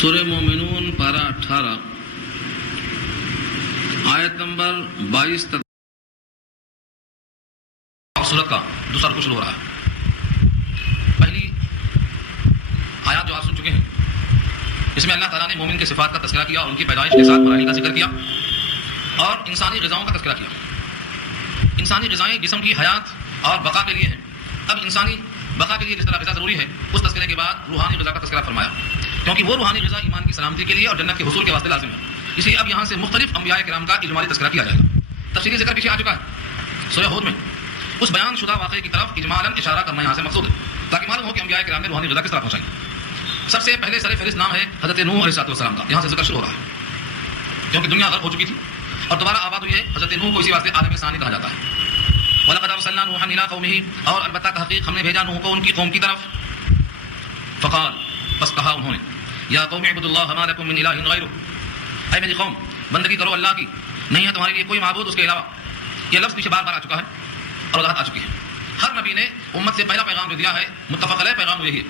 سورہ مومنون پارہ 18 آیت نمبر 22 تک سورت کا دوسرا رکوع شروع ہو رہا ہے۔ پہلی آیات جو آپ سن چکے ہیں اس میں اللہ تعالیٰ نے مومن کے صفات کا تذکرہ کیا اور ان کی پیدائش کے ساتھ مراحل کا ذکر کیا اور انسانی غذاؤں کا تذکرہ کیا۔ انسانی غذائیں جسم کی حیات اور بقا کے لیے ہیں۔ اب انسانی بقا کے لیے جس طرح غذا ضروری ہے اس تذکرے کے بعد روحانی غذا کا تذکرہ فرمایا، کیونکہ وہ روحانی غذا ایمان کی سلامتی کے لیے اور جنت کے حصول کے واسطے لازم ہے۔ اس لیے اب یہاں سے مختلف انبیاء کرام کا اجمالی تذکرہ کیا جائے گا۔ تفصیلی ذکر پیچھے آ چکا ہے سورہ ہود میں۔ اس بیان شدہ واقعے کی طرف اجمالاً اشارہ کرنا یہاں سے مقصود ہے تاکہ معلوم ہو کہ انبیاء کرام نے روحانی غذا کس طرح پہنچائی۔ سب سے پہلے سر فہرست نام ہے حضرت نوح علیہ السلام کا، یہاں سے ذکر شروع ہو رہا ہے کیونکہ دنیا غرق ہو چکی تھی اور دوبارہ آباد ہوئی ہے۔ حضرت نوح کو اسی واسطے عالم ثانی کہا جاتا ہے۔ وَلَقَدْ أَرْسَلْنَا نُوحًا إِلَىٰ قَوْمِهِ، اور البتہ تحقیق ہم نے بھیجا نوح کو ان کی قوم کی طرف۔ فقال، بس کہا انہوں نے، یا قوم اعبدوا اللہ ما لکم من الہ غیرہ، اے میری قوم بندگی کرو اللہ کی، نہیں ہے تمہارے لیے کوئی معبود اس کے علاوہ۔ یہ لفظ پیچھے بار بار آ چکا ہے اور وضاحت آ چکی ہے۔ ہر نبی نے امت سے پہلا پیغام جو دیا ہے متفق علیہ پیغام یہی ہے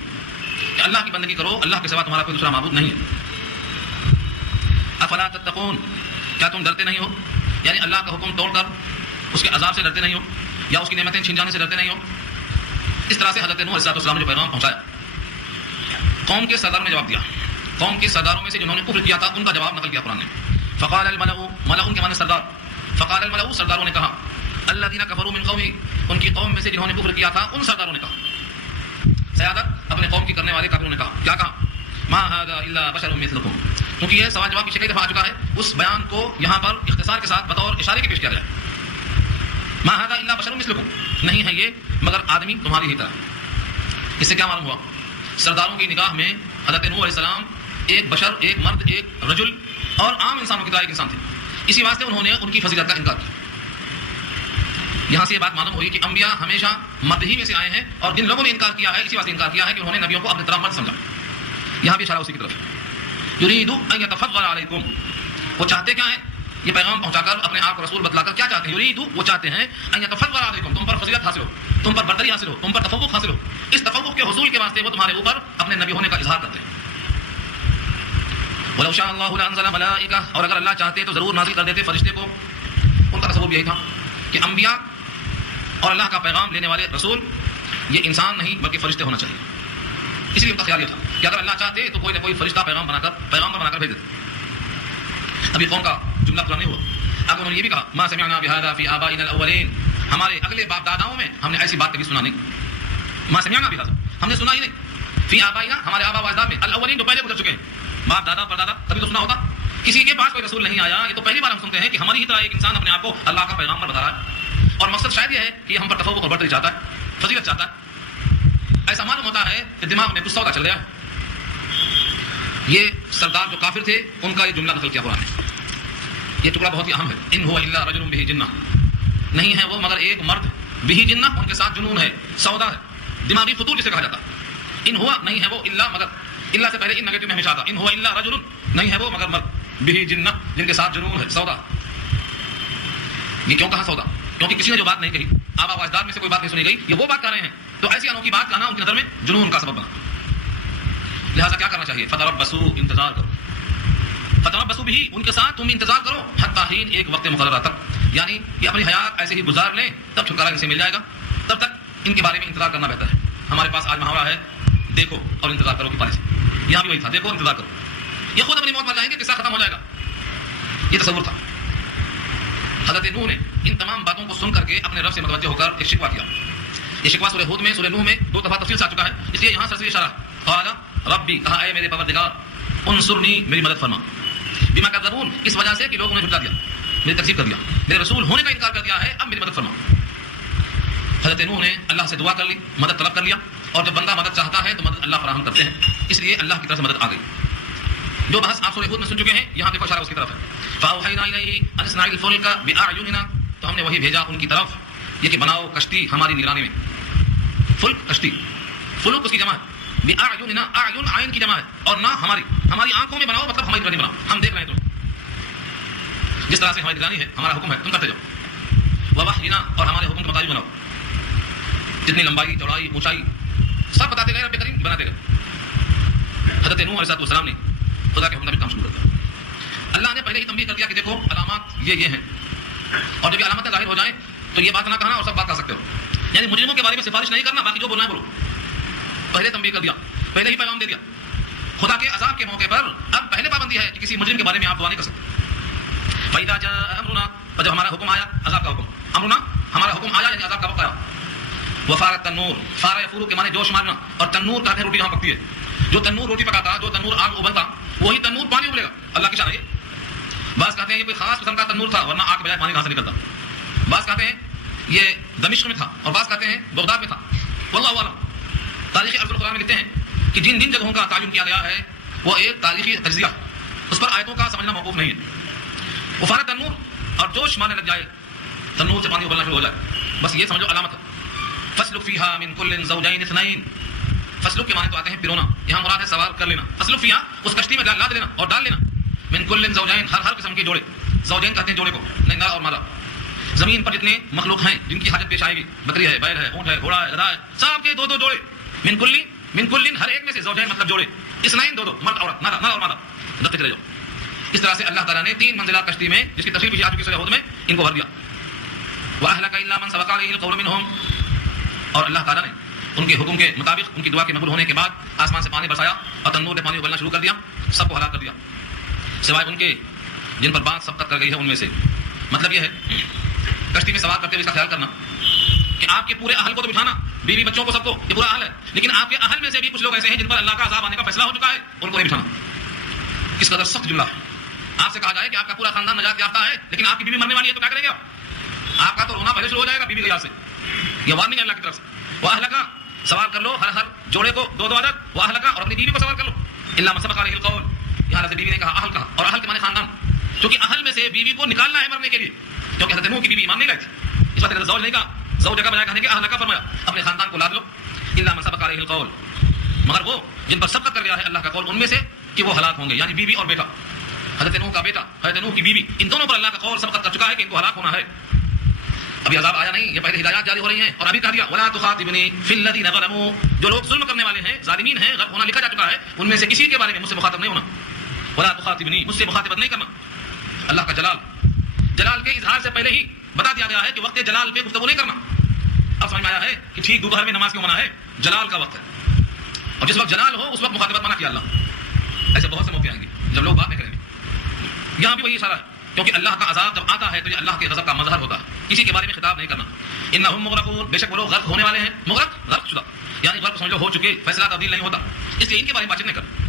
کہ اللہ کی بندگی کرو، اللہ کے سوا تمہارا کوئی دوسرا معبود نہیں ہے۔ افلا تتقون، کیا تم ڈرتے نہیں ہو؟ یعنی اللہ کا حکم توڑ کر اس کے عذاب سے ڈرتے نہیں ہو یا اس کی نعمتیں چھین جانے سے ڈرتے نہیں ہو۔ اس طرح سے حضرت نوح علیہ السلام نے جو پیغام پہنچایا، قوم کے سرداروں نے جواب دیا۔ قوم کے سرداروں میں سے جنہوں نے کفر کیا تھا ان کا جواب نقل کیا قرآن نے۔ فقال الملأ، ملأ ان کے معنی سردار، فقال الملأ سرداروں نے کہا، الذين كفروا من قومه، ان کی قوم میں سے جنہوں نے کفر کیا تھا ان سرداروں نے کہا، سیادت اپنے قوم کی کرنے والے کافروں نے کہا، کیا کہا؟ ما هذا الا بشر مثلكم، کیونکہ یہ سوال جواب کی شکل دفعہ آ چکا ہے، اس بیان کو یہاں پر اختصار کے ساتھ بطور اشارے کے پیش کیا گیا۔ ما هذا الا بشر مثلكم، نہیں ہے یہ مگر آدمی تمہاری ہی طرح۔ اس سے کیا معلوم ہوا؟ سرداروں کی نگاہ میں حضرت نوح علیہ السلام ایک بشر، ایک مرد، ایک رجل اور عام انسانوں کی طرح ایک انسان تھے، اسی واسطے انہوں نے ان کی فضیلت کا انکار کیا۔ یہاں سے یہ بات معلوم ہوئی کہ انبیاء ہمیشہ مرد ہی میں سے آئے ہیں اور جن لوگوں نے انکار کیا ہے اسی واسطے انکار کیا ہے کہ انہوں نے نبیوں کو اپنی طرح مرد سمجھا۔ یہاں بھی اشارہ اسی کی طرف ہے۔ یرید ان یتفضل علیکم، وہ چاہتے کیا ہیں؟ یہ پیغام پہنچا کر اپنے آپ کو رسول بتلا کر کیا چاہتے ہیں؟ یرید، وہ چاہتے ہیں ان یتفضل علیکم، تم پر فضیلت حاصل ہو، تم پر برتری حاصل ہو، تم پر تفوق حاصل ہو۔ اس تفوق کے حصول کے واسطے وہ تمہارے اوپر اپنے نبی ہونے کا اظہار کرتے ہیں۔ ولو شاء اللہ لانزل ملائکہ، اور اگر اللہ چاہتے تو ضرور نازل کر دیتے فرشتے کو۔ ان کا تصور بھی یہی تھا کہ انبیاء اور اللہ کا پیغام لینے والے رسول یہ انسان نہیں بلکہ فرشتے ہونا چاہیے۔ اس لیے ان کا خیال یہ تھا کہ اگر اللہ چاہتے تو کوئی نہ کوئی فرشتہ پیغامبر بنا کر بھیج دیتے۔ ابھی قوم کا جملہ پورا نہیں ہوا، اگر انہوں نے یہ بھی کہا، ما سمعنا بهذا في آبائنا الاولین، ہمارے اگلے باپ داداؤں میں ہم نے ایسی بات کبھی سنا نہیں۔ ما سمعنا بهذا، ہم نے سنا ہی نہیں۔ فی آبائنا، ہمارے آبا و اجداد میں، الاولین جو پہلے گزر چکے ہیں، باپ دادا پردادا، کبھی تو سنا ہوتا۔ کسی کے پاس کوئی رسول نہیں آیا، یہ تو پہلی بار ہم سنتے ہیں کہ ہماری ہی طرح ایک انسان اپنے آپ کو اللہ کا پیغامبر بتا رہا ہے، اور مقصد شاید یہ ہے کہ ہم پر تفوق اور برتری چاہتا ہے، فضیلت چاہتا ہے۔ ایسا معلوم ہوتا ہے کہ دماغ میں کچھ سودا چل گیا۔ یہ سردار جو کافر تھے ان کا یہ جملہ نقل کیا قرآن نے۔ یہ ٹکڑا بہت ہی اہم ہے۔ ان هو الا رجل به جنہ، نہیں ہے وہ مگر ایک مرد، به جنہ، ان کے ساتھ جنون ہے، سودا ہے، دماغی فطور جسے کہا جاتا ہے۔ ان ہوا، نہیں ہے وہ، الا مگر، الا سے پہلے ان نیگیٹو میں ہمیشہ آتا، ان هو الا رجل، نہیں ہے وہ مگر مرد، به جنہ، جن کے ساتھ جنون ہے، سودا۔ یہ کیوں کہا سودا؟ کیونکہ کسی نے جو بات نہیں کہی، آبا و اجداد میں سے کوئی بات نہیں سنی گئی، یہ وہ بات کر رہے ہیں، تو ایسی انوکھی بات کہنا ان کی نظر میں جنون کا سبب بنا۔ لہٰذا کیا کرنا چاہیے؟ فتربصوا، انتظار کرو، فتربصوا بھی، ان کے ساتھ تم انتظار کرو، حتی حین، ایک وقت مقررہ تک، یعنی یہ اپنی حیات ایسے ہی گزار لیں تب چھٹکارا ان سے مل جائے گا، تب تک ان کے بارے میں انتظار کرنا بہتر ہے۔ ہمارے پاس آج محاورہ ہے دیکھو اور انتظار کرو کی پالیسی، یہاں بھی وہی تھا، دیکھو اور انتظار کرو، یہ خود اپنی موت مر جائیں گے، قصہ ختم ہو جائے گا، یہ تصور تھا۔ حضرت نوح نے ان تمام باتوں کو سن کر کے اپنے رب سے متوجہ ہو کر ایک شکوہ کیا۔ یہ شکوہ سورہ ہود میں، سورہ نوح میں دو دفعہ تفصیل سے آ چکا ہے، اس لیے یہاں سرسری اشارہ، قال ربی، کہا اے میرے پروردگار، انصرنی، میری مدد فرما، بما کذبون، اس وجہ سے کہ لوگوں نے جھٹلا دیا، میری تکذیب کر دیا، میرے رسول ہونے کا انکار کر دیا ہے، اب میری مدد فرما۔ حضرت نوح نے اللہ سے دعا کر لی، مدد طلب کر لیا، اور جب بندہ مدد چاہتا ہے تو مدد اللہ فراہم کرتے ہیں، اس لیے اللہ کی طرف سے مدد آ گئی۔ جو بحث آپ سورہ ہود میں سن چکے ہیں، یہاں دیکھو اشارہ اس کی طرف ہے، فاوحینا الیہ ان اصنع الفلک باعیننا، تو ہم نے وہی بھیجا ان کی طرف یہ کہ بناؤ کشتی ہماری نگرانی میں۔ فلک کشتی، فلک اس کی جمع ہے، باعیننا، اعین عین کی جمع ہے، اور نہ ہماری آنکھوں میں بناؤ، مطلب ہماری نگرانی بناؤ، ہم دیکھ رہے ہیں تم، جس طرح سے ہماری نگرانی ہے، ہمارا حکم ہے، تم کرتے جاؤ۔ ووحینا، اور ہمارے حکم کے مطابق بناؤ، جتنی لمبائی، چوڑائی، اونچائی سب بتاتے گئے رب کریم، بناتے گئے۔ حضرت نوح علیہ السلام نے خدا کے حکم کام شروع کر دیا. اللہ نے پہلے ہی تنبیہ کر دیا کہ دیکھو علامات یہ ہیں, اور جب یہ علامتیں ظاہر ہو جائیں تو یہ بات نہ کہنا اور سب بات کر سکتے ہو. یعنی مجرموں کے بارے میں سفارش نہیں کرنا, باقی جو بولنا ہے بولو. پہلے تنبیہ کر دیا, پہلے ہی پیغام دے دیا. خدا کے عذاب کے موقع پر اب پہلے پابندی ہے کہ کسی مجرم کے بارے میں آپ دعا نہیں کر سکتے. فَإِذَا جَاءَ أَمْرُنَا, اور جب ہمارا حکم آیا, عذاب کا حکم, امرنا ہمارا حکم آیا یعنی عذاب کا وقت آیا. وَفَارَ التَّنُّورُ, فَارَ يَفُورُ کے معنی جوش مارنا, اور تنور کہتے ہیں روٹی جہاں پکتی ہے. جو تنور روٹی پکاتا, جو تنور آگ ابلتا, وہی تنور پانی ابلے گا. اللہ کی شان ہے. بعض کہتے ہیں یہ کوئی خاص قسم کا تنور تھا ورنہ آگ کے بجائے پانی کہاں سے نکلتا. بعض کہتے ہیں یہ دمشق میں تھا, اور بعض کہتے ہیں بغداد میں تھا. واللہ اعلم. تاریخی ارض القرآن میں لکھتے ہیں کہ جن جن جگہوں کا تعین کیا گیا ہے وہ ایک تاریخی تجزیہ, اس پر آیتوں کا سمجھنا موقوف نہیں ہے. وفارت تنور, اور جوش مارنے لگ جائے, تنور سے پانی ابلنا شروع ہو جائے, بس یہ سمجھو علامت ہے. فسلک فیہا من کل زوجین اثنین, فسلک کے معنی تو آتے ہیں پرونا, یہاں مراد ہے سوار کر لینا. فسلک فیہا, اس کشتی میں لاد لینا اور ڈال لینا. من کل زوجین, ہر قسم کے جوڑے, زوجین کہتے ہیں جوڑے کو, ننگا اور مادا. زمین پر جتنے مخلوق ہیں جن کی حاجت پیش آئے گی, بکری ہے, بیل ہے, اونٹ ہے, گھوڑا ہے, گدھا ہے, سب کے دو دو جوڑے. من کل ہر ایک میں سے, زوجین مطلب جوڑے, اثنین دو, مرد عورت, نر اور مادہ, دکھتے چلے جاؤ. اس طرح سے اللہ تعالیٰ نے 3 منزلہ کشتی میں, جس کی تفصیل پیچھے آ چکی سورہ ہود میں, ان کو بھر دیا. وَأَهْلَكَ إِلَّا مَنْ سَبَقَ عَلَيْهِ الْقَوْلُ مِنْهُمْ, اور اللہ تعالیٰ نے ان کے حکم کے مطابق ان کی دعا کے مقبول ہونے کے بعد آسمان سے پانی برسایا اور تنور میں پانی ابلنا شروع کر دیا, سب کو ہلاک کر دیا سوائے ان کے جن پر بات سبقت کر گئی ہے ان میں سے. مطلب یہ ہے کشتی میں سوار کرتے ہوئے اس کا خیال کرنا کہ آپ کے پورے اہل کو تو بٹھانا, بیوی بچوں کو, سب کو, یہ پورا اہل ہے, لیکن آپ کے اہل میں سے بھی کچھ لوگ ایسے ہیں جن پر اللہ کا عذاب آنے کا فیصلہ ہو چکا ہے, ان کو نہیں بٹھانا. کس قدر سخت جملہ ہے. آپ سے کہا جائے کہ آپ کا پورا خاندان نجات یافتہ ہے لیکن آپ کی بیوی مرنے والی ہے تو کیا کریں گے آپ کا تو رونا پہلے شروع ہو جائے گا بیوی کی یاد سے. یہ وارننگ ہے اللہ کی طرف سے. وَأَهْلَكَ, سوار کر لو ہر جوڑے کو 2 عدد. وَأَهْلَكَ, اور اپنی بیوی کو سوار کر لو. إِلَّا مَن سَبَقَ عَلَيْهِ الْقَوْلُ, یہاں سے بیوی نے کہا اہل کہا, اور اہل کے معنی خاندان, کیونکہ اہل میں سے بیوی کو نکالنا ہے مرنے کے لیے, کیونکہ حضرت نوح کی بیوی ایمان نہیں لائی تھی. اس بات زوج نہیں کہا, زوج کا بجائے کہنے کے اہلکا فرمایا, اپنے خاندان کو لاد لو. إِلَّا مَن سَبَقَ عَلَيْهِ الْقَوْلُ, مگر وہ جن پر سبقت کر گیا ہے اللہ کا قول ان میں سے کہ وہ ہلاک ہوں گے, یعنی بیوی اور بیٹا. حضرت نوح کا بیٹا, حضرت نوح کی بیوی, ان دونوں پر اللہ کا قول سبقت کر چکا ہے کہ ان کو ہلاک ہونا ہے. ابھی عذاب آیا نہیں, یہ پہلے ہدایات جاری ہو رہی ہیں, اور ابھی کہہ دیا وَلَا تُخَاطِبْنِي فِي الَّذِينَ ظَلَمُوا, جو لوگ ظلم کرنے والے ہیں, ظالمین ہیں, غرق ہونا لکھا جا چکا ہے, ان میں سے کسی کے بارے میں مجھ سے مخاطب نہیں ہونا. وَلَا تُخَاطِبْنِي, مجھ سے مخاطبت نہیں کرنا. اللہ کا جلال کے اظہار سے پہلے ہی بتا دیا گیا ہے کہ وقت جلال پہ گفتگو نہیں کرنا. اب سمجھ میں آیا ہے کہ ٹھیک دوپہر میں نماز کیوں منع ہے, جلال کا وقت ہے, اور جس وقت جلال ہو اس وقت مخاطبت منع کیا اللہ. ایسے بہت سے موقع آئیں گے جب لوگ باتیں کریں گے. یہاں بھی وہی اشارہ ہے, کیونکہ اللہ کا عذاب جب آتا ہے تو یہ اللہ کے غضب کا مظہر ہوتا ہے, کسی کے بارے میں خطاب نہیں کرنا. انہم مغرقون, بے شک وہ لوگ غرق ہونے والے ہیں. غرق شدہ, یعنی غرق سمجھو ہو چکے, فیصلہ تبدیل نہیں ہوتا, اس لیے ان کے بارے میں بات نہیں کرنا.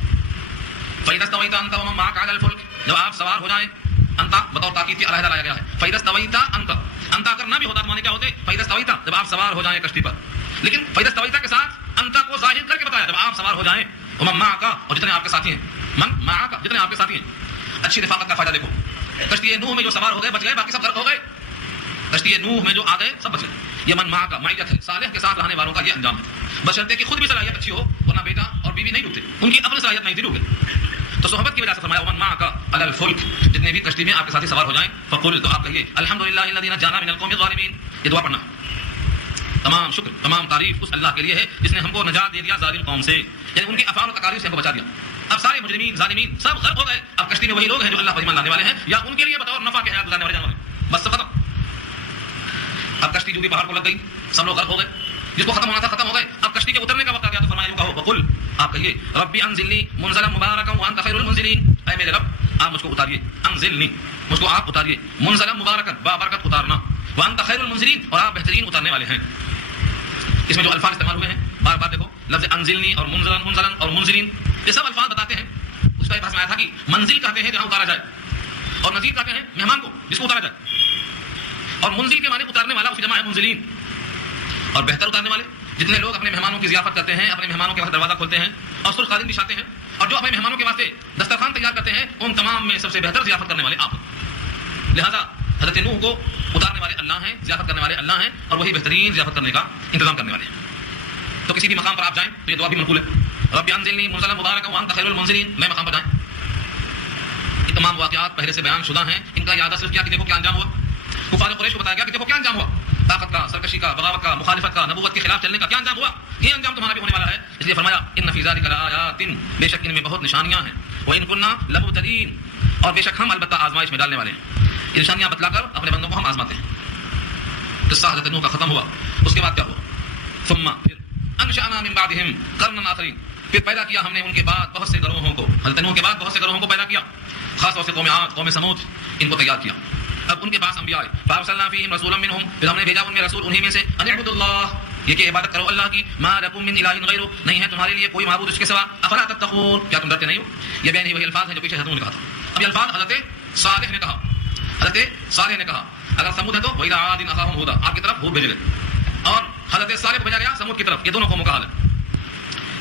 فَإِذَا اسْتَوَيْتَ أَنْتَ وَمَن مَّعَكَ عَلَى الْفُلْكِ, جب آپ سوار ہو جائیں, انتا بطور تاکید کی علیحدہ لایا گیا ہے. فَإِذَا اسْتَوَيْتَ أَنْتَ, انتا کرنا بھی ہوتا تو معنی کیا ہوتے, فَإِذَا اسْتَوَيْتَ, جب آپ سوار ہو جائیں کشتی پر. لیکن فَإِذَا اسْتَوَيْتَ کے ساتھ انتا کو ظاہر کر کے بتایا جب آپ سوار ہو جائیں. وَمَن مَّعَكَ, اور جتنے آپ کے ساتھی ہیں, من مَّعَكَ, جتنے آپ کے ساتھی ہیں. اچھی رفاقت کا فائدہ دیکھو, کشتی نوح میں جو سوار ہو گئے بچ گئے, باقی سب غرق ہو گئے. کشتی نوح میں جو آ گئے سب بچ گئے. یہ من ماں کا معیت ہے, صالح کے ساتھ رہنے والوں کا یہ انجام ہے, بشرطے کہ خود بھی صلاحیت اچھی ہو, ورنہ بیٹا اور بیوی نہیں ڈوبتے, ان کی اپنی صلاحیت نہیں تھی ڈوب گئے. تو صحبت کی وجہ سے فرمایا ومن معک علی الفلک, جتنے بھی کشتی میں آپ کے ساتھی سوار ہو جائیں, فقل, تو آپ کہیے الحمدللہ الذی نجانا من القوم الظالمین. یہ دعا پڑھنا, تمام شکر تمام تعریف اس اللہ کے لیے ہے جس نے ہم کو نجات دے دیا ظالم قوم سے, یعنی ان کی افعال و تقاریر سے ہم کو بچا دیا. اب سارے مجرمین ظالمین سب غرق ہو گئے, اب کشتی میں وہی لوگ ہیں جو اللہ پر ایمان لانے والے ہیں, یا ان کے لیے بطور نفع کے حیات گزارنے والے جانور ہیں, بس ختم. اب کشتی جو بھی پہاڑ کو لگ گئی, سب لوگ غرق ہو گئے, جس کو ختم ہونا تھا ختم ہو گئے. اب کشتی کے اترنے کا وقت آ گیا تو فرمایا یوں کہو, وقل, آپ کہیے ربی انزلنی منزلا مبارکا وانت خیر المنزلین, اے میرے رب آپ مجھ کو اتاریے, انزلنی, مجھ کو آپ اتاریے, منزلا مبارکا, بابرکت اتارنا, وانت خیر المنزلین, اور آپ بہترین اتارنے والے ہیں. اس میں جو الفاظ استعمال ہوئے ہیں بار بار دیکھو, لفظ انزلنی اور منزلا اور منزلین, یہ سب الفاظ بتاتے ہیں. اس کا بحث میں آیا تھا کہ منزل کہتے ہیں جہاں اتارا جائے, اور نذیر کہتے ہیں مہمان کو جس کو اتارا جائے, اور منزل کے معنی اتارنے والا, اس کی جمع ہے منزلین. اور بہتر اتارنے والے جتنے لوگ اپنے مہمانوں کی ضیافت کرتے ہیں, اپنے مہمانوں کے واسطے دروازہ کھولتے ہیں اور سرخ قالین بچھاتے ہیں, اور جو اپنے مہمانوں کے واسطے دسترخوان تیار کرتے ہیں, ان تمام میں سب سے بہتر ضیافت کرنے والے آپ. لہذا حضرت نوح کو اتارنے والے اللہ ہیں, ضیافت کرنے والے اللہ ہیں, اور وہی بہترین ضیافت کرنے کا انتظام کرنے والے ہیں. تو کسی بھی مقام پر آپ جائیں تو یہ دعا بھی منقول ہے, رب انزلنی منزلا مبارکا وانت خیر المنزلین, نئے مقام پر جائیں. یہ تمام واقعات پہلے سے بیان شدہ ہیں, ان کا اعادہ صرف کیا کہ دیکھو کیا انجام ہوا. کفار قریش کو بتایا گیا کہ دیکھو کیا انجام ہوا, طاقت کا, سرکشی سرکشی کا، بغاوت کا، مخالفت کا، نبوت کے خلاف چلنے کا کیا انجام ہوا؟ یہ انجام تمہارا بھی ہونے والا ہے. اس لیے فرمایا ان فی ذلک لآیات، بے شک ان میں بہت نشانیاں ہیں. وان کنا لمبتلین، اور بے شک ہم البتہ آزمائش میں ڈالنے والے ہیں. یہ نشانیاں بتلا کر اپنے بندوں کو ہم آزماتے ہیں. قصہ حضرت نوح کا ختم ہوا. اس کے بعد کیا ہوا؟ ثم پھر انشأنا من بعدهم قرنا آخرین، پھر پیدا کیا ہم نے ان کے بعد بہت سے گروہوں کو. حضرت نوح کے بعد بہت سے گروہوں کو پیدا کیا، خاص طور سے قوم عاد، قوم سمود، ان کو تیار کیا. اب ان کے پاس انبیاء آئے. فارسلنا فیہم رسولا منہم، پھر ہم نے بھیجا ان میں رسول انہی میں سے. ان اعبدوا اللہ، یہ کہ عبادت کرو اللہ کی. ما لکم من الہ غیرہ، نہیں ہے تمہارے لیے کوئی معبود اس کے سوا. افلا تتقون، کیا تم ڈرتے نہیں ہو؟ یہ بیان ہی وہی الفاظ ہیں جو پیچھے حضرت نے کہا تھا. اب یہ الفاظ حضرت صالح نے کہا. حضرت صالح نے کہا اگر سمود ہے تو وَإِلَىٰ عَادٍ أَخَاهُمْ هُودًا، آپ کی طرف ہود بھیجے گئے، اور حضرت صالح کو بھیجا گیا سمود کی طرف. یہ دونوں قوموں کا حال ہے.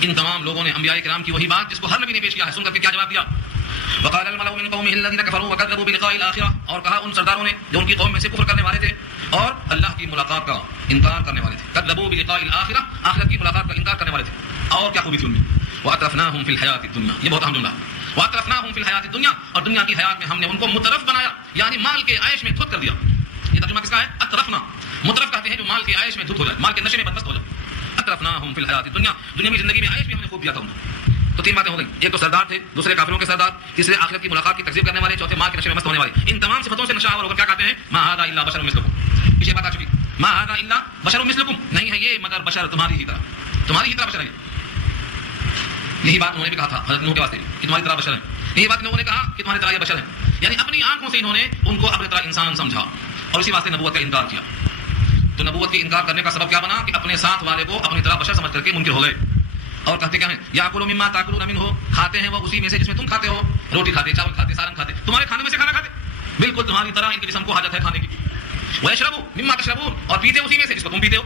ان تمام لوگوں نے انبیاء کرام کی وہی بات جس کو ہر نبی نے پیش کیا ہے سن کر کے کیا جواب دیا؟ وقال الملأ من قومه الذين كفروا وكذبوا بلقاء الآخرة، اور کہا ان سرداروں نے جو ان کی قوم میں سے کفر کرنے والے تھے اور اللہ کی ملاقات کا انکار کرنے والے تھے. كذبوا بلقاء الآخرة، آخرت کی ملاقات کا انکار کرنے والے تھے. اور کیا خوبی تھی ان میں؟ وأترفناهم في الحياة الدنيا، یہ بہت اہم جملہ ہے. وأترفناهم في الحياة الدنيا، اور دنیا کی حیات میں ہم نے ان کو مترف بنایا، یعنی مال کے عیش میں دھت کر دیا. یہ ترجمہ کس کا ہے؟ اترفنا. مترف کہتے ہیں جو مال کے عیش میں دھت ہو جائے، مال کے نشے میں بدمست ہو جائے. اترفناهم في الحياة الدنيا، دنیا کی زندگی میں عیش بھی ہم نے خوب دیا تھا ان کو. تو تین باتیں ہو گئی. ایک تو سردار تھے، دوسرے کافروں کے سردار، تیسرے آخرت کی ملاقات کی تکذیب کرنے والے، چوتھے مال کے نشے میں مست ہونے والے. ان تمام صفتوں سے نشہ آور ہو کر کیا کہتے ہیں؟ ما هذا الا بشر مثلكم. پیچھے بات آ چکی، ما هذا الا بشر مثلكم، نہیں ہے یہ مگر بشر تمہاری ہی طرح، تمہاری ہی طرح بشر ہے. یہی بات انہوں نے بھی کہا تھا حضرت نوح کے واسطے کہ تمہاری طرح بشر ہیں. یہی بات لوگوں نے کہا کہ تمہاری طرح یہ بشر ہیں، یعنی اپنی آنکھوں سے انہوں نے ان کو اپنی طرح انسان سمجھا اور اسی واسطے نبوت کا انکار کیا. تو نبوت کے انکار کرنے کا سبب کیا بنا کہ اپنے ساتھ والے کو اپنی طرح بشر سمجھ کر کے منکر ہو گئے. اور کہتے کیا ہیں؟ یاکلوا مما تاکلون منہ، کھاتے ہیں وہ اسی میں سے جس میں تم کھاتے ہو. روٹی کھاتے، چاول کھاتے، سالن کھاتے، تمہارے کھانے میں سے کھانا کھاتے، بالکل تمہاری طرح ان کے جسم کو حاجت ہے کھانے کی. ویشربوا مما تشربون، اور پیتے اسی میں سے جس کو تم پیتے ہو.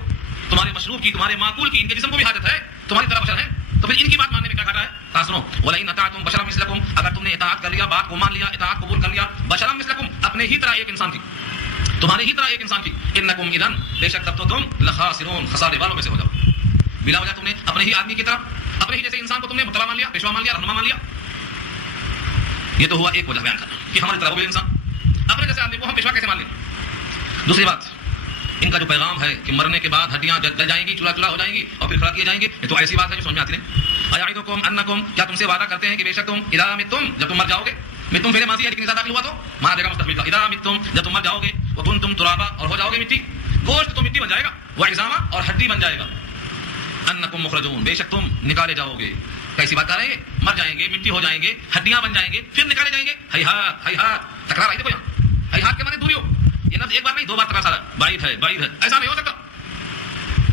تمہارے مشروب کی، تمہارے معقول کی ان کے جسم کو بھی حاجت ہے، تمہاری طرح بشر ہیں. تو پھر ان کی بات ماننے میں کیا کہا ہے؟ کہا سنو وَلَئِنْ أَطَعْتُمْ بَشَرًا مِثْلَكُمْ، اگر تم نے اطاعت کر لیا، بات کو مان لیا، اطاعت قبول کر لیا، بشرا مثلکم، اپنے ہی طرح ایک انسان کی، تمہارے ہی طرح ایک انسان کی، انکم اذن، بے شک تب تو تم لخاسرون، خسارے والوں میں سے ہو جاؤ. بلا وجہ تم نے اپنے ہی آدمی کی طرح، اپنے ہی جیسے انسان کو تم نے مطلع مان لیا، پیشوا مان لیا، رہنما مان لیا. یہ تو ہوا ایک وجہ بیان کرنا کہ ہماری طرح وہ بھی انسان، اپنے جیسے آدمی کو ہم پیشوا کیسے مان لیں. دوسری بات، ان کا جو پیغام ہے کہ مرنے کے بعد ہڈیاں جل جائیں گی، چولہا چولہا ہو جائیں گی اور پھر کھڑا کیے جائیں گے، یہ تو ایسی بات ہے جو سمجھ میں آتی نہیں. ایعدکم انکم، کیا تم سے وعدہ کرتے ہیں کہ بے شک تم اذا متم، جب تم مر جاؤ گے، متم فعل ماضی ہے لیکن اذا داخل ہوا تو مانا جائے گا مستقبل کا. اذا متم، جب تم مر جاؤ گے، وکنتم ترابا، اور ہو جاؤ گے مٹی، گوشت تو مٹی بن جائے گا، وعظاما، اور ہڈی بن جائے گا. انکم مخرجون، بے شک تم نکالے جاؤ گے. کیسی بات کر رہے ہیں؟ مر جائیں گے، مٹی ہو جائیں گے، ہڈیاں بن جائیں گے، پھر نکالے جائیں گے. ہیہات، ہیہات، تکرار آئی دیکھو یہاں، ہیہات کے معنی دوری ہو. یہ لفظ ایک بار نہیں، دو بار تکرار ہے. بعید ہے، بعید ہے، ایسا نہیں ہو سکتا،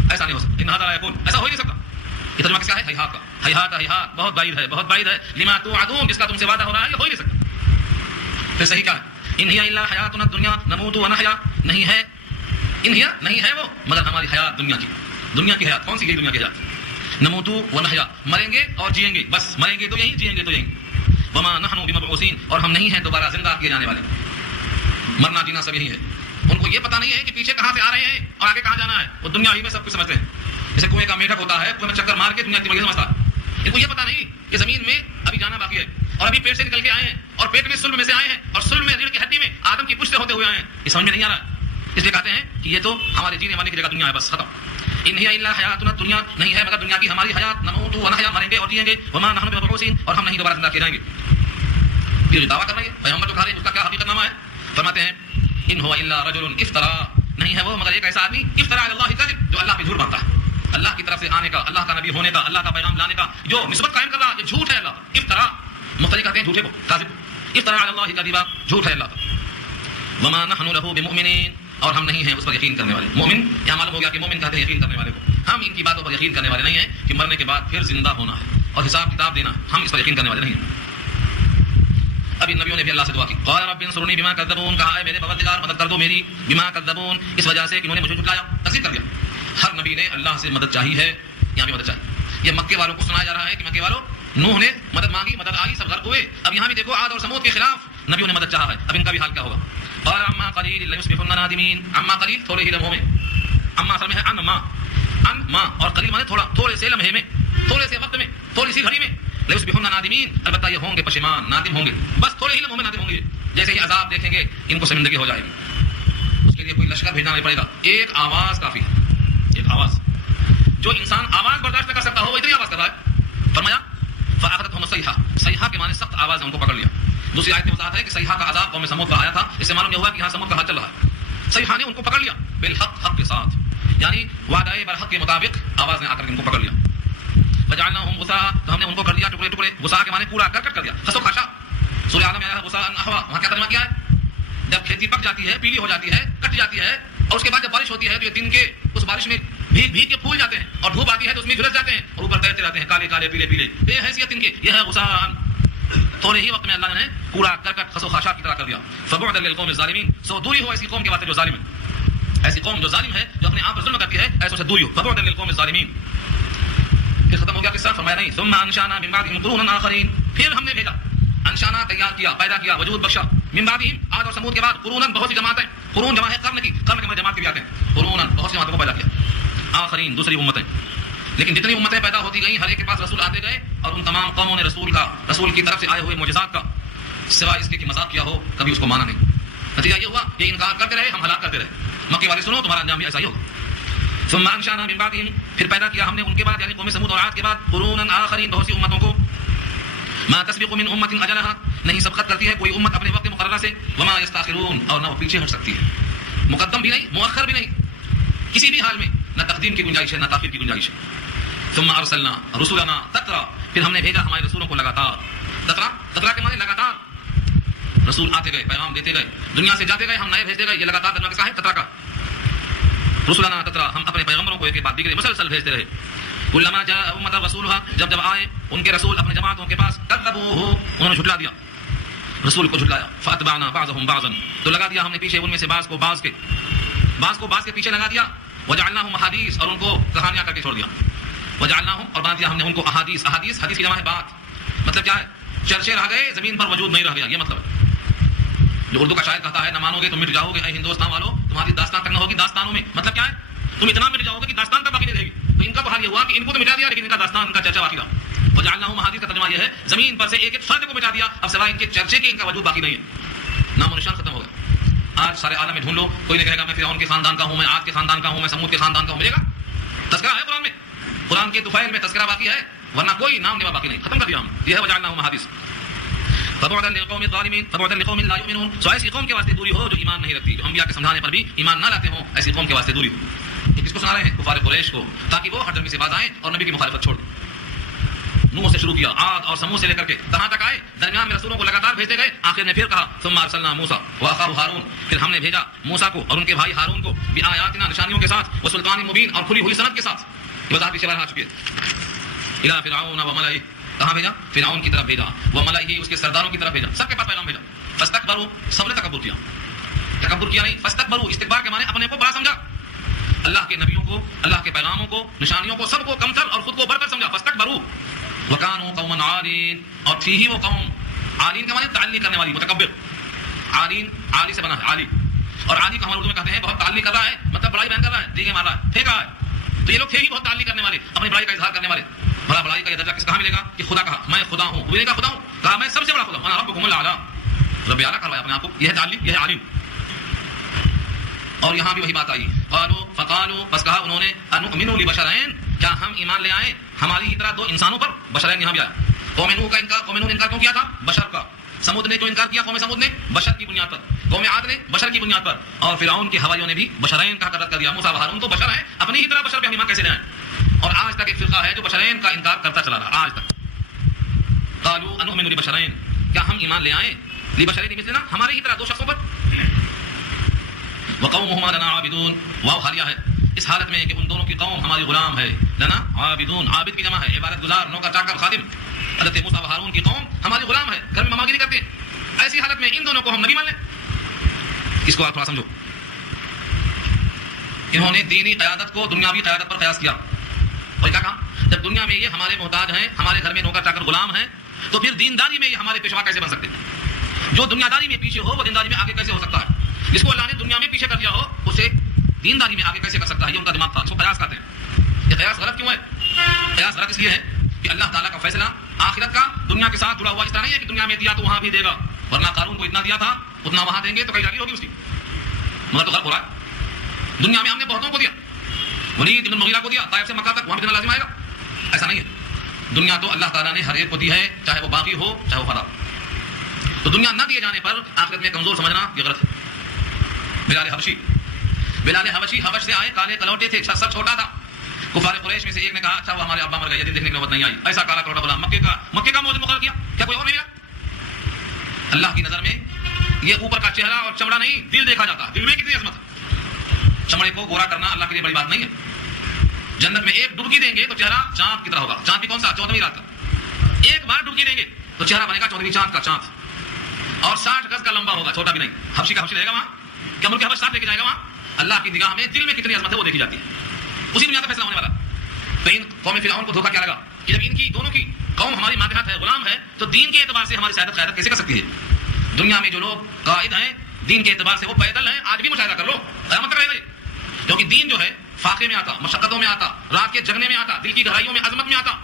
ایسا نہیں ہو سکتا. ان ھذا لا یکون، ایسا ہو ہی نہیں سکتا. یہ ترجمہ کس کا ہے؟ ہیہات کا. ہیہات، ہیہات، بہت بعید ہے، بہت بعید ہے. لما توعدون، جس کا تم سے وعدہ ہو رہا ہے یہ ہو ہی نہیں سکتا. پھر صحیح کیا ہے؟ ان ہی الا حیاتنا الدنیا نموت ونحیا، نہیں ہے ان ہی، نہیں ہے وہ مگر ہماری حیات دنیا کی. دنیا کی حیات کون سی؟ یہی دنیا کی حیات. نموت ونحیا، مریں گے اور جئیں گے، بس مریں گے تو یہی، جئیں گے تو یہی. وما نحن بمبعوثین، اور ہم نہیں ہیں دوبارہ زندہ کیے جانے والے. مرنا جینا سب یہی ہے. ان کو یہ پتہ نہیں ہے کہ پیچھے کہاں سے آ رہے ہیں اور آگے کہاں جانا ہے. وہ دنیا ہی میں سب کچھ سمجھتے ہیں. جیسے کنویں کا میٹھک ہوتا ہے، کنویں میں چکر مار کے دنیا کی بڑی سمجھتا ہے. ان کو یہ پتہ نہیں کہ زمین میں ابھی جانا باقی ہے اور ابھی پیٹ سے نکل کے آئے ہیں اور پیٹ میں سلب میں سے آئے ہیں اور سلب میں ریڑھ کی ہڈی میں آدم کی پشت ہوتے ہوئے آئے ہیں. یہ سمجھ میں نہیں آ رہا. اس لیے کہتے ہیں کہ یہ تو ہمارے جینے وانے کی جگہ دنیا ہے، بس ختم. ان ہی الا حیاتنا الدنیا، نہیں ہے مگر دنیا کی ہماری حیات. نموت ونحیا، مریں گے اور جئیں گے. وما نحن بمبعوثین، اور ہم نہیں دوبارہ زندہ کیے جائیں گے. یہ دعویٰ کر رہے ہیں پیغمبر جو کھا رہے ہیں اس کا کیا حقیقت نامہ ہے؟ فرماتے ہیں ان هو الا رجل افترا، نہیں ہے وہ مگر ایک ایسا آدمی افترا علی اللہ کذب، جو اللہ پہ جھوٹ باندھتا ہے. اللہ کی طرف سے آنے کا، اللہ کا نبی ہونے کا، اللہ کا پیغام لانے کا جو نسبت قائم کر رہا، یہ جھوٹ ہے اللہ کا. افترا، مفتری کہتے ہیں جھوٹے کو، کاذب. افترا علی اللہ کذبا، جھوٹ ہے اللہ کا. وما نحن له بمؤمنین، اور ہم نہیں ہیں اس پر یقین کرنے والے. مومن، یہاں معلوم ہو گیا کہ مومن کہتے ہیں یقین کرنے والے کو. ہم ان کی باتوں پر یقین کرنے والے نہیں ہیں کہ مرنے کے بعد پھر زندہ ہونا ہے اور حساب کتاب دینا ہے. ہم اس پر یقین کرنے والے نہیں ہیں. اب ان نبیوں نے بھی اللہ سے دعا کی. قال رب انصرنی بما کذبون، کہا ہے میرے پروردگار مدد کر دو میری. بما کذبون، اس وجہ سے کہ انہوں نے مجھے جھٹلایا، تکذیب کر دیا. ہر نبی نے اللہ سے مدد چاہی ہے، یہاں بھی مدد چاہیے. یہ مکے والوں کو سنایا جا رہا ہے کہ مکے والوں، نوح نے مدد مانگی، مدد آئی، سب غرق ہوئے. اب یہاں بھی دیکھو عاد اور سمود کے خلاف نبیوں نے مدد چاہا ہے. اب ان کا بھی حال کیا ہوگا؟ قال عما قلیل لیصبحن نادمین، عما قلیل تھوڑے ہی لمحوں میں، عما اصل میں ہے ان ما، اور قلیل مانے تھوڑا، تھوڑے سے لمحے میں، تھوڑے سے وقت میں، تھوڑی سی گھڑی میں. لیصبحن نادمین، البتہ یہ ہوں گے پشیمان، نادم ہوں گے. بس تھوڑے ہی لمحوں میں نادم ہوں گے. جیسے ہی عذاب دیکھیں گے ان کو شرمندگی ہو جائے گی. اس کے لیے کوئی لشکر بھیجنا نہیں پڑے گا، ایک آواز کافی ہے. ایک آواز. جو انسان آواز برداشت نہ کر سکتا ہو وہ اتنی آواز کر رہا ہے. فرمایا فاخذتهم الصیحہ, صیحہ کے معنی سخت آواز نے ان کو پکڑ لیا. دوسری آیت میں وضاحت ہے کہ صیحہ کا عذاب قوم سمود پر آیا تھا. اس سے معلوم یہ ہوا کہ یہاں سمود کا حال چل رہا ہے. صیحہ نے ان کو پکڑ لیا بالحق, حق کے ساتھ, یعنی وعدہ برحق کے مطابق آواز نے آ کر ان کو پکڑ لیا. فجعلناهم غثاء, تو ہم نے ان کو کر دیا ٹکڑے ٹکڑے. غثاء کے معنی پورا کر دیا, خس و خاشا. سورہ اعلیٰ میں آیا غثاء احوا, وہاں کیا ترجمہ کیا ہے؟ جب کھیتی پک جاتی ہے, پیلی ہو جاتی ہے, کٹ جاتی ہے, اور اس کے بعد جب بارش ہوتی ہے تو یہ دن کے اس بارش میں بھیگ کے پھول جاتے ہیں, اور دھوپ آتی ہے تو اس میں جھلس جاتے ہیں اور اوپر تیرتے رہتے ہیں, کالے کالے پیلے پیلے, بے حیثیت ان کے. یہ ہے غثاء. تھوڑے ہی وقت میں اللہ نے کوڑا کرکٹ خس و خاشاک کی طرح کر دیا. فبعدا للقوم الظالمین, سو دوری ہو ایسی قوم کے واسطے جو ظالم ہے. ایسی قوم جو ظالم ہے, جو اپنے آپ پر ظلم کرتی ہے, ایسوں سے دوری ہو. فبعدا للقوم الظالمین. پھر ختم ہو گیا قصہ. فرمایا نہیں ثم انشانا من بعدهم قرونا آخرین, پھر ہم نے بھیجا, انشانا تیار کیا, پیدا کیا, وجود بخشا, من بعدهم عاد اور ثمود کے بعد قرونا بہت سی جماعتیں. قرون جمع ہے قرن کی, قرن کے معنی جماعت کی بھی آتے ہیں. قرونا بہت سی جماعتوں کو پیدا کیا. آخرین دوسری امتیں. لیکن جتنی امتیں پیدا ہوتی گئیں ہر ایک کے پاس رسول آتے گئے, اور ان تمام قوموں نے رسول کی طرف سے آئے ہوئے معجزات کا سوائے اس کے کہ مذاق کیا ہو کبھی اس کو مانا نہیں. نتیجہ یہ ہوا یہ انکار کرتے رہے, ہم ہلاک کرتے رہے. مکے والے سنو تمہارا انجام بھی ایسا ہی ہوگا. ثم انشانا من بعدهم, پھر پیدا کیا ہم نے ان کے بعد یعنی قوم سمود اور عاد کے بعد قرونا آخرین بہت سی امتوں کو. ما تسبق من امت اجلها, نہیں سبقت کرتی ہے کوئی امت اپنے وقت مقررہ سے. وما يستاخرون, اور نہ وہ پیچھے ہٹ سکتی ہے, مقدم بھی نہیں مؤخر بھی نہیں, کسی بھی حال میں نہ تقدیم کی گنجائش ہے نہ تاخیر کی گنجائش ہے. ثم ارسلنا رسولنا تترا, پھر ہم نے بھیجا ہمارے رسولوں کو لگاتار. تترا کے معنی لگاتار, رسول آتے گئے, پیغام دیتے گئے, دنیا سے جاتے گئے, ہم نئے بھیجتے گئے. یہ لگاتار ترجمہ کیسا ہے تترا کا؟ رسولنا تترا, ہم اپنے پیغمبروں کو ایک کے بعد دیگرے مسلسل بھیجتے رہے. کلما جاء امۃ رسولها, جب آئے ان کے رسول اپنے جماعتوں کے پاس, کذبوه, انہوں نے جھٹلا دیا, رسول کو جھٹلایا. فاتبعنا بعضهم بعضا, تو لگا دیا ہم نے پیچھے ان میں سے بعض کو بعض کے پیچھے لگا دیا. وجعلناهم احادیث, اور ان کو کہانیاں کر کے چھوڑ دیا. وجعلناهم, اور بنا دیا ہم نے ان کو احادیث. حدیث کی جمع ہے بات, مطلب کیا ہے؟ چرچے رہ گئے, زمین پر وجود نہیں رہ گیا, یہ مطلب ہے. جو اردو کا شاعر کہتا ہے نہ مانو گے تو مٹ جاؤ گے اے ہندوستان والو, تمہاری داستان تک نہ ہوگی داستانوں میں. مطلب کیا ہے؟ تم اتنا مٹ جاؤ گے کہ داستان تک باقی نہیں رہے گی. تو ان کا تو حال یہ ہوا کہ ان کو تو مٹا دیا لیکن ان کا داستان, ان کا چرچا باقی رہا. وجعلناهم احادیث کا ترجمہ یہ ہے زمین پر سے ایک ایک فرد کو مٹا دیا, اب سوائے ان کے چرچے کے ان کا وجود باقی نہیں ہے, نام و نشان ختم ہو گیا. آج سارے عالم میں ڈھونڈ لو, کوئی نہیں کہے گا میں فرعون کے خاندان کا ہوں, میں عاد کے خاندان کا ہوں, میں سمود کے خاندان کا ہوں. ملے گا؟ تذکرہ ہے قرآن میں, قرآن کے طفیل میں تذکرہ باقی ہے, ورنہ کوئی نام نوا باقی نہیں, ختم کر دیا ہم. یہ ہے وجعلناهم احادیث. فبعدا للقوم الظالمین, فبعدا لقوم لا یؤمنون, سو ایسی قوم کے واسطے دوری ہو جو ایمان نہیں رکھتی, جو انبیاء کے سمجھانے پر بھی ایمان نہ لاتے ہوں, ایسی قوم کے واسطے دوری ہو. یہ کس کو سنا رہے ہیں؟ کفار قریش کو, تاکہ وہ ہر جنگی سے باز آئیں اور نبی کی مخالفت چھوڑ دیں. نوح سے شروع کیا, عاد اور سمود سے لے کر کے کہاں تک آئے, درمیان میں رسولوں کو لگاتار بھیجتے گئے. آخر میں پھر کہا ثم ارسلنا موسیٰ واخاہ ہارون, پھر ہم نے بھیجا موسیٰ کو اور ان کے بھائی ہارون کو, بآیاتنا, نشانیوں کے ساتھ, وسلطان مبین, اور کھلی ہوئی سند کے ساتھ. یہ وضاحت پیچھے آ چکی ہے. الی فرعون وملئہ, کہاں بھیجا؟ فرعون کی طرف بھیجا, وملئہ, اس کے سرداروں کی طرف بھیجا, سب کے پاس پیغام بھیجا. فاستکبروا, سب نے تکبر کیا. تکبر کیا نہیں, فاستکبروا, استکبار کے معنی اپنے کو بڑا سمجھا. اللہ کے نبیوں کو, اللہ کے پیغاموں کو, نشانیوں کو, سب کو کمتر اور خود کو بڑھ کر سمجھا. فاستکبروا وکانوا قوما عالین, اور تھی ہی وہ قوم, عالین کا معنی تعلی کرنے والی, متکبر. عالین عالی سے بنا ہے, عالی, اور عالی کو ہمارے اردو میں کہتے ہیں بہت تعلی کر رہا ہے, مطلب بڑائی بیان کر رہا ہے, دیگے مار رہا ہے, پھینکا ہے. تو یہ لوگ تھے ہی بہت تعلی کرنے والے, اپنی بڑائی کا اظہار کرنے والے. بڑا بڑائی کا یہ درجہ کس کہاں ملے گا کہ خدا کہا میں خدا ہوں, وہ نے کہا خدا ہوں, کہا میں سب سے بڑا خدا ہوں, انا ربکم الاعلی, رب اعلیٰ کروایا اپنے آپ کو. یہ ہے تعلی, یہ ہے عالم. اور یہاں بھی وہی بات آئی. فقالوا, بس کہا انہوں نے, انؤمن لبشرین, کیا ہم ایمان لے آئے ہماری ہی طرح دو انسانوں پر. بشرین یہاں بھی آیا. قوم نوح کا انکار, قوم نوح نے انکار کیوں کیا تھا؟ بشر کا. سمود نے کیوں انکار کیا؟ قوم سمود نے بشر کی بنیاد پر. قوم عاد نے بشر کی بنیاد پر. اور فرعون کے حواریوں نے بھی بشرین کا رد کر دیا. موسیٰ و ہارون تو بشر ہیں, اپنی ہی طرح بشر پہ ہم ایمان کیسے لے آئیں؟ اور آج تک ایک فرقہ ہے جو بشرین کا انکار کرتا چلا رہا آج تک. قالوا انؤمن لبشرین, کیا ہم ایمان لے آئیں لبشرین مثلنا, ہماری ہی طرح دو شخصوں پر. وقومهما لنا عابدون, واو حالیہ ہے اس حالت میں کہ ان دونوں کی قوم ہماری غلام ہے. لنا عابدون, عابد کی جمع ہے, عبادت گزار, نوکر چاکر, خادم. حضرت موسیٰ و ہارون کی قوم ہماری غلام ہے, گھر میں ماماگیری کرتے ہیں. ایسی حالت میں ان دونوں کو ہم نبی مان لیں. اس کو آپ تھوڑا سمجھو. انہوں نے دینی قیادت کو دنیاوی قیادت پر قیاس کیا. اور کیا کہا؟ جب دنیا میں یہ ہمارے محتاج ہیں, ہمارے گھر میں نوکر چاکر غلام ہیں, تو پھر دینداری میں یہ ہمارے پیشوا کیسے بن سکتے ہیں؟ جو دنیا داری میں پیچھے ہو وہ دینداری میں آگے کیسے ہو سکتا ہے؟ جس کو اللہ نے دنیا میں پیچھے کر دیا ہو اسے دینداری میں آگے کیسے کر سکتا ہے؟ یہ ان کا دماغ تھا. اس کو قیاس کہتے ہیں. یہ قیاس غلط کیوں ہے؟ قیاس غلط اس لیے ہے کہ اللہ تعالیٰ کا فیصلہ آخرت کا دنیا کے ساتھ جڑا ہوا اس طرح نہیں ہے کہ دنیا میں دیا تو وہاں بھی دے گا, ورنہ قارون کو اتنا دیا تھا اتنا وہاں دیں گے تو کئی جاگیر ہوگی اس کی. مگر تو غلط ہو رہا ہے. دنیا میں ہم نے بہتوں کو دیا, ولید بن مغیرہ کو دیا طائف سے مکہ تک، وہاں بھی دینا لازم آئے گا؟ ایسا نہیں ہے. دنیا تو اللہ تعالیٰ نے ہر ایک کو دی ہے، چاہے وہ باقی ہو چاہے وہ فنا. تو دنیا نہ دیے جانے پر آخرت میں کمزور سمجھنا یہ غلط ہے. بلال حبشی حبش سے آئے، کالے کلوٹے تھے، سر چھوٹا تھا. کفار قریش میں سے ایک نے کہا اچھا وہ ہمارے ابا مر گئے، دن دیکھنے کی نوبت نہیں آئی. ایسا کالا کلوٹا بنا مکے کا موجود مقرر کیا، کیا کوئی اور نہیں ملا؟ اللہ کی نظر میں یہ اوپر کا چہرہ اور چمڑا نہیں، دل دیکھا جاتا ہے. دل میں کتنی عظمت ہے. چمڑے کو گورا کرنا اللہ کے لیے بڑی بات نہیں ہے. جنت میں ایک ڈبکی دیں گے تو چہرہ چاند کی طرح ہوگا. چاند بھی کون سا؟ 14ویں رات کا. ایک بار ڈبکی دیں گے تو چہرہ بنے گا 14ویں چاند کا چاند، اور 60 گز کا لمبا ہوگا، چھوٹا بھی نہیں. حبشی کا حبشی رہے گا وہاں، کیا ملک حبش ساتھ لے کے جائے گا وہاں؟ اللہ کی نگاہ میں دل میں کتنی عظمت ہے وہ دیکھی جاتی ہے. اسی بنیاد پر فیصلہ ہونے والا. تو ان قوم فرعون کو دھوکہ کیا لگا کہ جب ان کی دونوں کی قوم ہماری ماتحت ہے، غلام ہے، تو دین کے اعتبار سے ہماری سیادت قیادت کیسے کر سکتی ہے؟ دنیا میں جو لوگ قائد ہیں دین کے اعتبار سے وہ پیدل ہیں. آج بھی مشاہدہ کر لو، قیامت رہے گا یہ. کیونکہ دین جو ہے فاقے میں آتا، مشقتوں میں آتا، رات کے جگنے میں آتا، دل کی گہرائیوں میں عظمت میں آتا.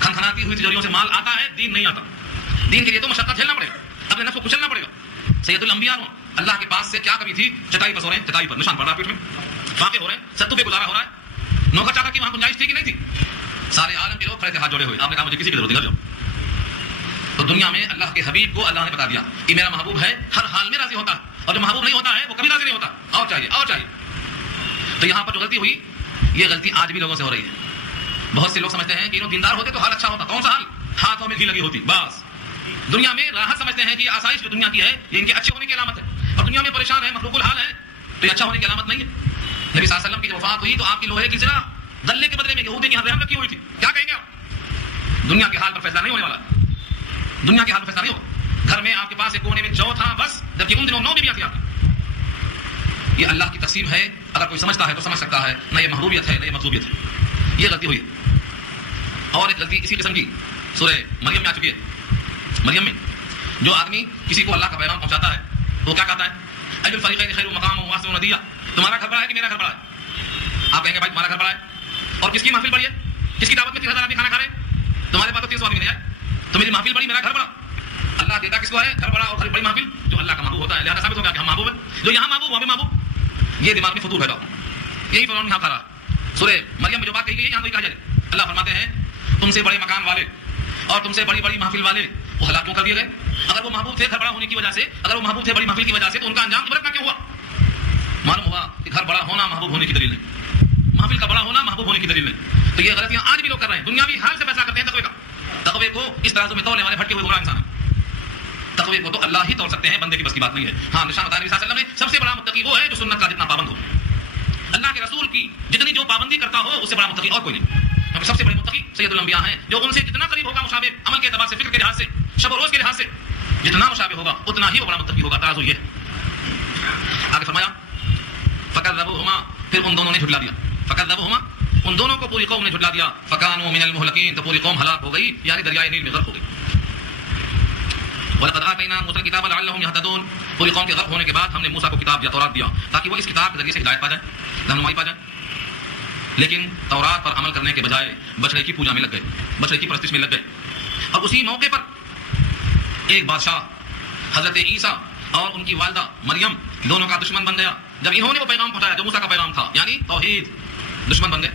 کھنکھناتی ہوئی تجوریوں سے مال آتا ہے، دین نہیں آتا. دین کے لیے تو مشقت جھیلنا پڑے گا، اپنے نفس کو کچلنا پڑے گا. سید الانبیاء اللہ کے پاس سے کیا کبھی تھی؟ چٹائی پر سو رہے ہیں، چٹائی پر نشان پڑ رہا پیٹ میں، فاقے ہو رہے ہیں، ستو پہ گزارا ہو رہا ہے. نوکر چاکر کی وہاں گنجائش تھی کہ نہیں تھی؟ سارے عالم کے لوگ کھڑے تھے ہاتھ جوڑے ہوئے. آپ نے کہا مجھے کسی کی ضرورت نہیں، گھر جاؤ. تو دنیا میں اللہ کے حبیب کو اللہ نے بتا دیا کہ میرا محبوب ہے، ہر حال میں راضی ہوتا ہے، اور جو محبوب نہیں ہوتا ہے وہ کبھی راضی نہیں ہوتا. اور چاہیے اور چاہیے. تو یہاں پر جو غلطی ہوئی، یہ غلطی آج بھی لوگوں سے ہو رہی ہے. بہت سے لوگ سمجھتے ہیں کہ انہوں دیندار ہوتے تو حال اچھا ہوتا. کون سا حال؟ ہاتھوں میں گھی لگی ہوتی. بس دنیا میں راحت سمجھتے ہیں کہ یہ آسائش جو دنیا کی ہے یہ ان کے اچھے ہونے کی علامت ہے، اور دنیا میں پریشان ہے، مخلوق الحال ہے، تو یہ اچھا ہونے کی علامت نہیں ہے. نبی صلی اللہ علیہ وسلم کی جب وفات ہوئی تو آپ کی لوہے کی زرہ غلے کے بدلے میں یہودی کی رحم رکھی ہوئی تھی. کیا کہیں گے آپ؟ دنیا کے حال پر فیصلہ نہیں ہونے والا. دنیا کے حال پر فیصلہ نہیں ہوگا. گھر میں آپ کے پاس ایک کونے میں جو تھا بس، جبکہ ان دنوں 9 بیویاں تھیں آپ کی. یہ اللہ کی تقسیم ہے. اگر کوئی سمجھتا ہے تو سمجھ سکتا ہے. نہ یہ محبوبیت ہے نہ یہ مخصوبیت ہے. یہ غلطی ہوئی. اور ایک غلطی اسی قسم کی سورہ مریم میں آ چکی ہے. مریم میں جو آدمی کسی کو اللہ کا پیغام پہنچاتا ہے وہ کیا کہتا ہے؟ ای الفریقین خیر مقام و واسع ندیہ. تمہارا گھر بڑا ہے کہ میرا گھر بڑا ہے؟ آپ کہیں گے بھائی تمہارا گھر بڑا ہے. اور کس کی محفل بڑی ہے؟ کس کی دعوت میں 3000 آدمی کھانا کھا رہے ہیں؟ تمہارے پاس تو 300 آدمی نہیں آئے. تو میری محفل بڑی، میرا گھر بڑا. اللہ دیتا کس کو ہے؟ گھر بڑا اور گھر بڑی محفل جو اللہ کا محبوب ہوتا ہے. لہذا ثابت ہو گیا کہ ہم محبوب ہیں. جو یہاں محبوب وہاں بھی محبوب. یہ دماغ میں فطور پیدا ہو. یہی فرعون یہاں کھا رہا. سورہ مریم میں جو بات کہی گئی ہے یہاں وہی کہا جائے. اللہ فرماتے ہیں تم سے بڑے مکان والے اور تم سے بڑی بڑی محفل والے وہ ہلاک کیوں کر دیے گئے؟ اگر وہ محبوب تھے گھر بڑا ہونے کی وجہ سے، اگر وہ محبوب تھے بڑی محفل کی وجہ سے، تو ان کا انجام عبرت نہ کیوں ہوا؟ معلوم ہوا کہ گھر بڑا ہونا محبوب ہونے کی دلیل نہیں، محفل کا بڑا ہونا محبوب ہونے کی دلیل نہیں. تو یہ غلطیاں آج بھی لوگ کر رہے ہیں. دنیاوی حال سے فیصلہ کرتے ہیں تقوی کا. تقوی کو اس طرح میں تولنے والے بھٹکے ہوئے گمراہ انسان ہیں. تقوی کو تو اللہ ہی تول سکتے ہیں، بندے کی بس کی بات نہیں ہے. ہاں نشان بتایا نبی صلی اللہ علیہ وسلم نے سب سے بڑا متقی وہ ہے جو سنت کا جتنا پابند ہو. اللہ کے رسول کی جتنی جو پابندی کرتا ہو اس سے بڑا متقی اور کوئی نہیں. کیونکہ سب سے بڑے متقی سید الانبیاء ہیں. جو ان سے جتنا قریب ہوگا مشابہ عمل کے اعتبار سے، فکر کے لحاظ سے، شب و روز کے لحاظ سے جتنا مشابہ ہوگا اتنا ہی وہ بڑا متقی ہوگا. ترازو یہ آگے فرمایا فکذبوہما، پھر ان دونوں نے جھٹلا دیا. فکذبوہما، ان دونوں کو پوری قوم نے جھٹلا دیا. فکانوا من المہلکین، تو پوری قوم ہلاک ہو گئی، یعنی دریائے نیل میں غرق ہو گئی. وَلَقَدْ آتَيْنَا مُوسَى الْكِتَابَ لَعَلَّهُمْ يَهْتَدُونَ. پوری قوم کے غرق ہونے کے بعد ہم نے موسیٰ کو کتاب دیا، تورات دیا، تاکہ وہ اس کتاب کے ذریعے سے ہدایت پا جائے، رہنمائی پا جائے. لیکن تورات پر عمل کرنے کے بجائے بچڑے کی پوجا میں لگ گئے، بچڑے کی پرستش میں لگ گئے. اور اسی موقع پر ایک بادشاہ حضرت عیسیٰ اور ان کی والدہ مریم دونوں کا دشمن بن گیا. جب انہوں نے وہ پیغام پہنچایا جو موسیٰ کا پیغام تھا، یعنی توحید، دشمن بن گئے.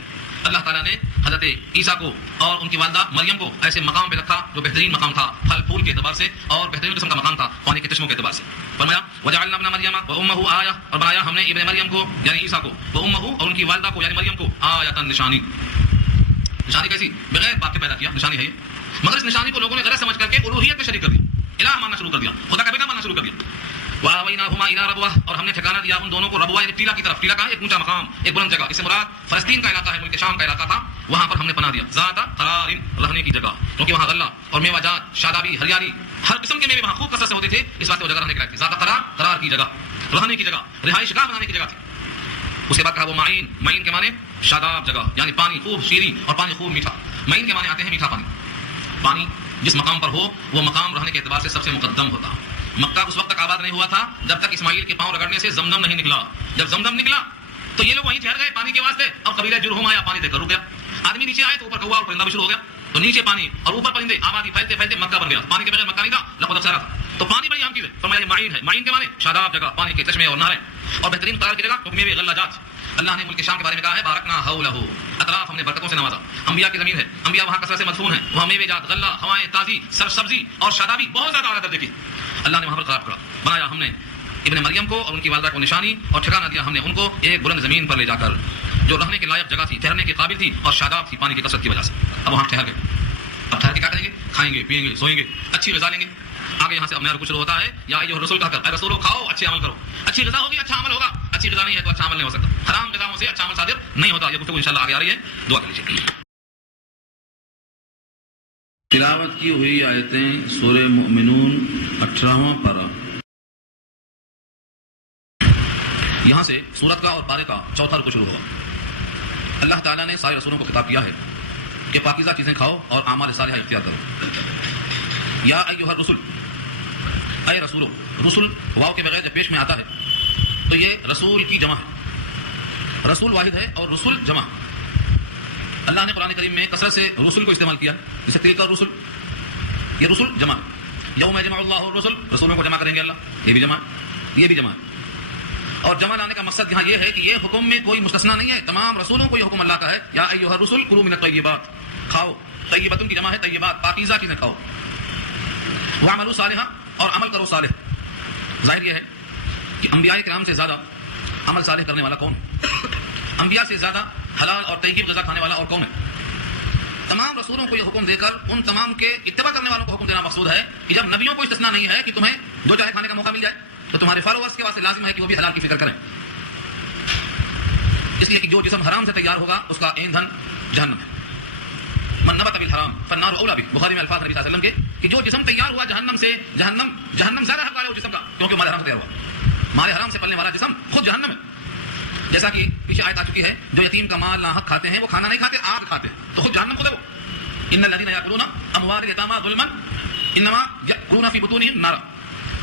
اللہ تعالیٰ نے حضرت عیسیٰ کو اور ان کی والدہ مریم کو ایسے مقام پہ رکھا جو بہترین مقام تھا، پھل پھول کے اعتبار سے، اور بہترین قسم کا مقام تھا پانی کے چشموں کے اعتبار سے. فرمایا وجعلنا ابن مریم وامہ آیہ، اور بنایا ہم نے ابن مریم کو یعنی عیسیٰ کو، وامہ اور ان کی والدہ کو یعنی مریم کو آیۃ، نشانی. نشانی کیسی؟ بغیر باپ کے پیدا کیا نشانی ہے یہ. مگر اس نشانی کو لوگوں نے غلط سمجھ کر کے الوہیت میں شریک کر دیا، الہ ماننا شروع کر دیا، خدا کا بیٹا ماننا شروع کر دیا. وآویناہما الی ربوہ، اور ہم نے ٹھکانہ دیا ان دونوں کو ربوہ یعنی ٹیلا کی طرف. ٹیلا کا ایک اونچا مقام، ایک بلند جگہ. اس سے مراد فلسطین کا علاقہ ہے، ملک شام کا علاقہ تھا، وہاں پر ہم نے پناہ دیا. ذات قرار، رہنے کی جگہ، کیونکہ وہاں غلہ اور میوہ جات، شادابی، ہریالی، ہر قسم کے میوے وہاں خوب کثرت سے ہوتے تھے، اس واسطے وہ جگہ رہنے کی لائق تھی. ذات قرار، قرار کی جگہ، رہنے کی جگہ، رہائش گاہ بنانے کی جگہ تھی. اس کے بعد کہا وہ معین. معین کے معنی شاداب جگہ، یعنی پانی خوب شیریں اور پانی خوب میٹھا. معین کے معنی آتے ہیں میٹھا پانی. پانی جس مقام پر ہو وہ مقام رہنے کے اعتبار سے سب سے مقدم ہوتا. مکہ اس وقت تک آباد نہیں ہوا تھا جب تک اسماعیل کے پاؤں رگڑنے سے زمزم نہیں نکلا. جب زمزم نکلا تو یہ لوگ وہیں ٹھہر گئے پانی کے واسطے. اب قبیلہ جرہم آیا، پانی دے کر رک گیا. آدمی نیچے آئے تو اوپر کوا اور پرندہ بھی شروع ہو گیا، تو نیچے پانی اور اوپر پرندے، آبادی پھیلتے پھیلتے مکہ بن گیا. پانی کے بغیر مکہ نہیں تھا، لقد افسرا تھا. تو پانی بڑی اہم چیز ہے. فرمایا یہ معین ہے. معین کے معنی شاداب جگہ، پانی کے چشمے اور نہریں، اور بہترین قرار کی جگہ، میوے غلہ جات. اللہ نے ملک شام کے بارے میں کہا ہے بارکنا حولہ، اطراف ہم نے برکتوں سے نوازا. انبیاء کی زمین ہے، انبیاء وہاں کثرت سے مدفون ہیں، وہاں میوے جات، غلہ، ہوائیں تازی، سبزی اور شادابی بہت زیادہ اعلیٰ درجے کی. اللہ نے وہاں پر قرار پکڑا، بنایا ہم نے ابن مریم کو اور ان کی والدہ کو نشانی اور ٹھکانہ دیا ہم نے ان کو ایک بلند زمین پر لے جا کر جو رہنے کے لائق جگہ تھی، ٹھہرنے کے قابل تھی اور شاداب تھی پانی کی کثرت کی وجہ سے. اب وہاں ٹھہر گئے. اب ٹھہر کے کیا کریں گے؟ کھائیں گے، پیئیں گے، سوئیں گے، اچھی غذا لیں گے. آگے یہاں سے اپنا رکو شروع ہوتا ہے یا ایھا الرسول کہہ کر، اے رسولو کھاؤ، اچھے عمل کرو. اچھی غذا ہوگی اچھا عمل ہوگا، اچھی غذا نہیں ہے تو اچھا عمل نہیں ہو سکتا. حرام غذاؤں سے اچھا عمل صادر نہیں ہوتا. یہ گفتگو انشاءاللہ آگے آ رہی ہے، دعا کر لیجیے. تلاوت کی ہوئی آیتیں سورہ مومنون 18واں پارہ. یہاں سے سورت کا اور پارے کا چوتھا رکو شروع ہوا. اللہ تعالیٰ نے سارے رسولوں کو خطاب کیا ہے کہ پاکیزہ چیزیں کھاؤ اور اعمال صالحہ اختیار کرو. یا ایھا الرسول، اے رسولو. رسول واو کے بغیر جب پیش میں آتا ہے تو یہ رسول کی جمع ہے. رسول واحد ہے اور رسول جمع. اللہ نے قرآن کریم میں کثرت سے رسول کو استعمال کیا، جیسے تلک الرسل، یہ رسول جمع. یوم یجمع اللہ الرسل، رسولوں کو جمع کریں گے اللہ، یہ بھی جمع، یہ بھی جمع. اور جمع لانے کا مقصد یہاں یہ ہے کہ یہ حکم میں کوئی مستثنا نہیں ہے، تمام رسولوں کو یہ حکم اللہ کا ہے. یا ایھا الرسل کلوا من الطیبات، کھاؤ. طیبتن کی جمع ہے طیبات، پاکیزہ چیزیں کھاؤ. وعملوا صالحا، اور عمل کرو صالح. ظاہر یہ ہے کہ انبیاء کرام سے زیادہ عمل صالح کرنے والا کون ہے؟ انبیاء سے زیادہ حلال اور طیب غذا کھانے والا اور کون ہے؟ تمام رسولوں کو یہ حکم دے کر ان تمام کے اتباع کرنے والوں کو حکم دینا مقصود ہے کہ جب نبیوں کو استثناء نہیں ہے کہ تمہیں جو چاہے کھانے کا موقع مل جائے تو تمہارے فالوورز کے واسطے لازم ہے کہ وہ بھی حلال کی فکر کریں. اس لیے کہ جو جسم حرام سے تیار ہوگا اس کا ایندھن جہنم ہے. من نبت بالحرام فالنار اولى به. بخاری میں الفاظ نبی صلی اللہ علیہ وسلم کے کہ جو جسم تیار ہوا جہنم سے، جہنم زیادہ حقدار ہے اس جسم کا، کیونکہ مارے حرام سے تیار ہوا. مارے حرام سے پلنے والا جسم خود جہنم ہے. جیسا کہ پیچھے آیت آ چکی ہے، جو یتیم کا مال ناحق کھاتے ہیں وہ کھانا نہیں کھاتے، آگ کھاتے ہیں، تو خود جہنم خود ہے وہ. ان الذين ياكلون اموال اليتامى ظلما انما ياكلون في بطونهم نارا.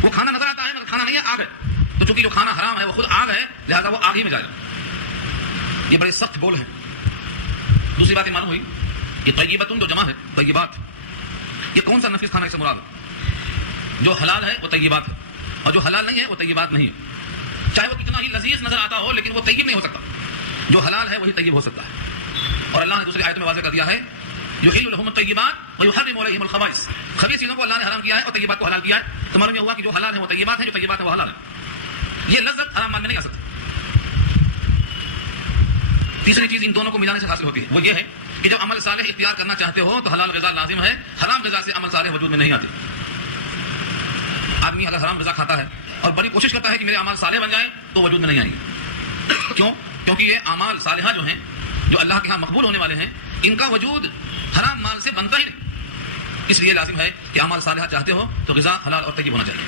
وہ کھانا نظر آتا ہے مگر کھانا نہیں ہے، آگ ہے. تو چونکہ جو کھانا حرام ہے وہ خود آگ ہے، لہذا وہ آگ ہی میں جائے گا. یہ بڑے سخت بول ہیں. دوسری بات یہ معلوم ہوئی کہ طیبتن جو جمع ہے طیبات، یہ کون سا نفیس کھانا اس سے مراد ہے؟ جو حلال ہے وہ طیبات ہے، اور جو حلال نہیں ہے وہ طیبات نہیں ہے. چاہے وہ کتنا ہی لذیذ نظر آتا ہو لیکن وہ طیب نہیں ہو سکتا. جو حلال ہے وہی طیب ہو سکتا ہے. اور اللہ نے دوسری آیت میں واضح کر دیا ہے یحل لهم الطیبات ویحرم علیہم الخبائث. خبیث چیزوں کو اللہ نے حرام کیا ہے اور طیبات کو حلال کیا ہے. تو معلوم یہ ہوا کہ جو حلال ہے وہ طیبات ہے، جو طیبات ہے وہ حلال ہے. یہ لذت حرام مان میں نہیں آ سکتی. تیسری چیز ان دونوں کو ملانے سے حاصل ہوتی ہے، وہ یہ ہے کہ جب عمل صالح اختیار کرنا چاہتے ہو تو حلال غذا لازم ہے، حرام غذا سے عمل صالح وجود میں نہیں آتی. آدمی اگر حرام غذا کھاتا ہے اور بڑی کوشش کرتا ہے کہ میرے اعمال صالح بن جائیں تو وجود میں نہیں آئیں گے. کیوں؟ کیونکہ یہ اعمال صالحہ جو ہیں، جو اللہ کے ہاں مقبول ہونے والے ہیں، ان کا وجود حرام مال سے بنتا ہی نہیں. اس لیے لازم ہے کہ اعمال صالحہ چاہتے ہو تو غذا حلال اور طیب ہونا چاہیے.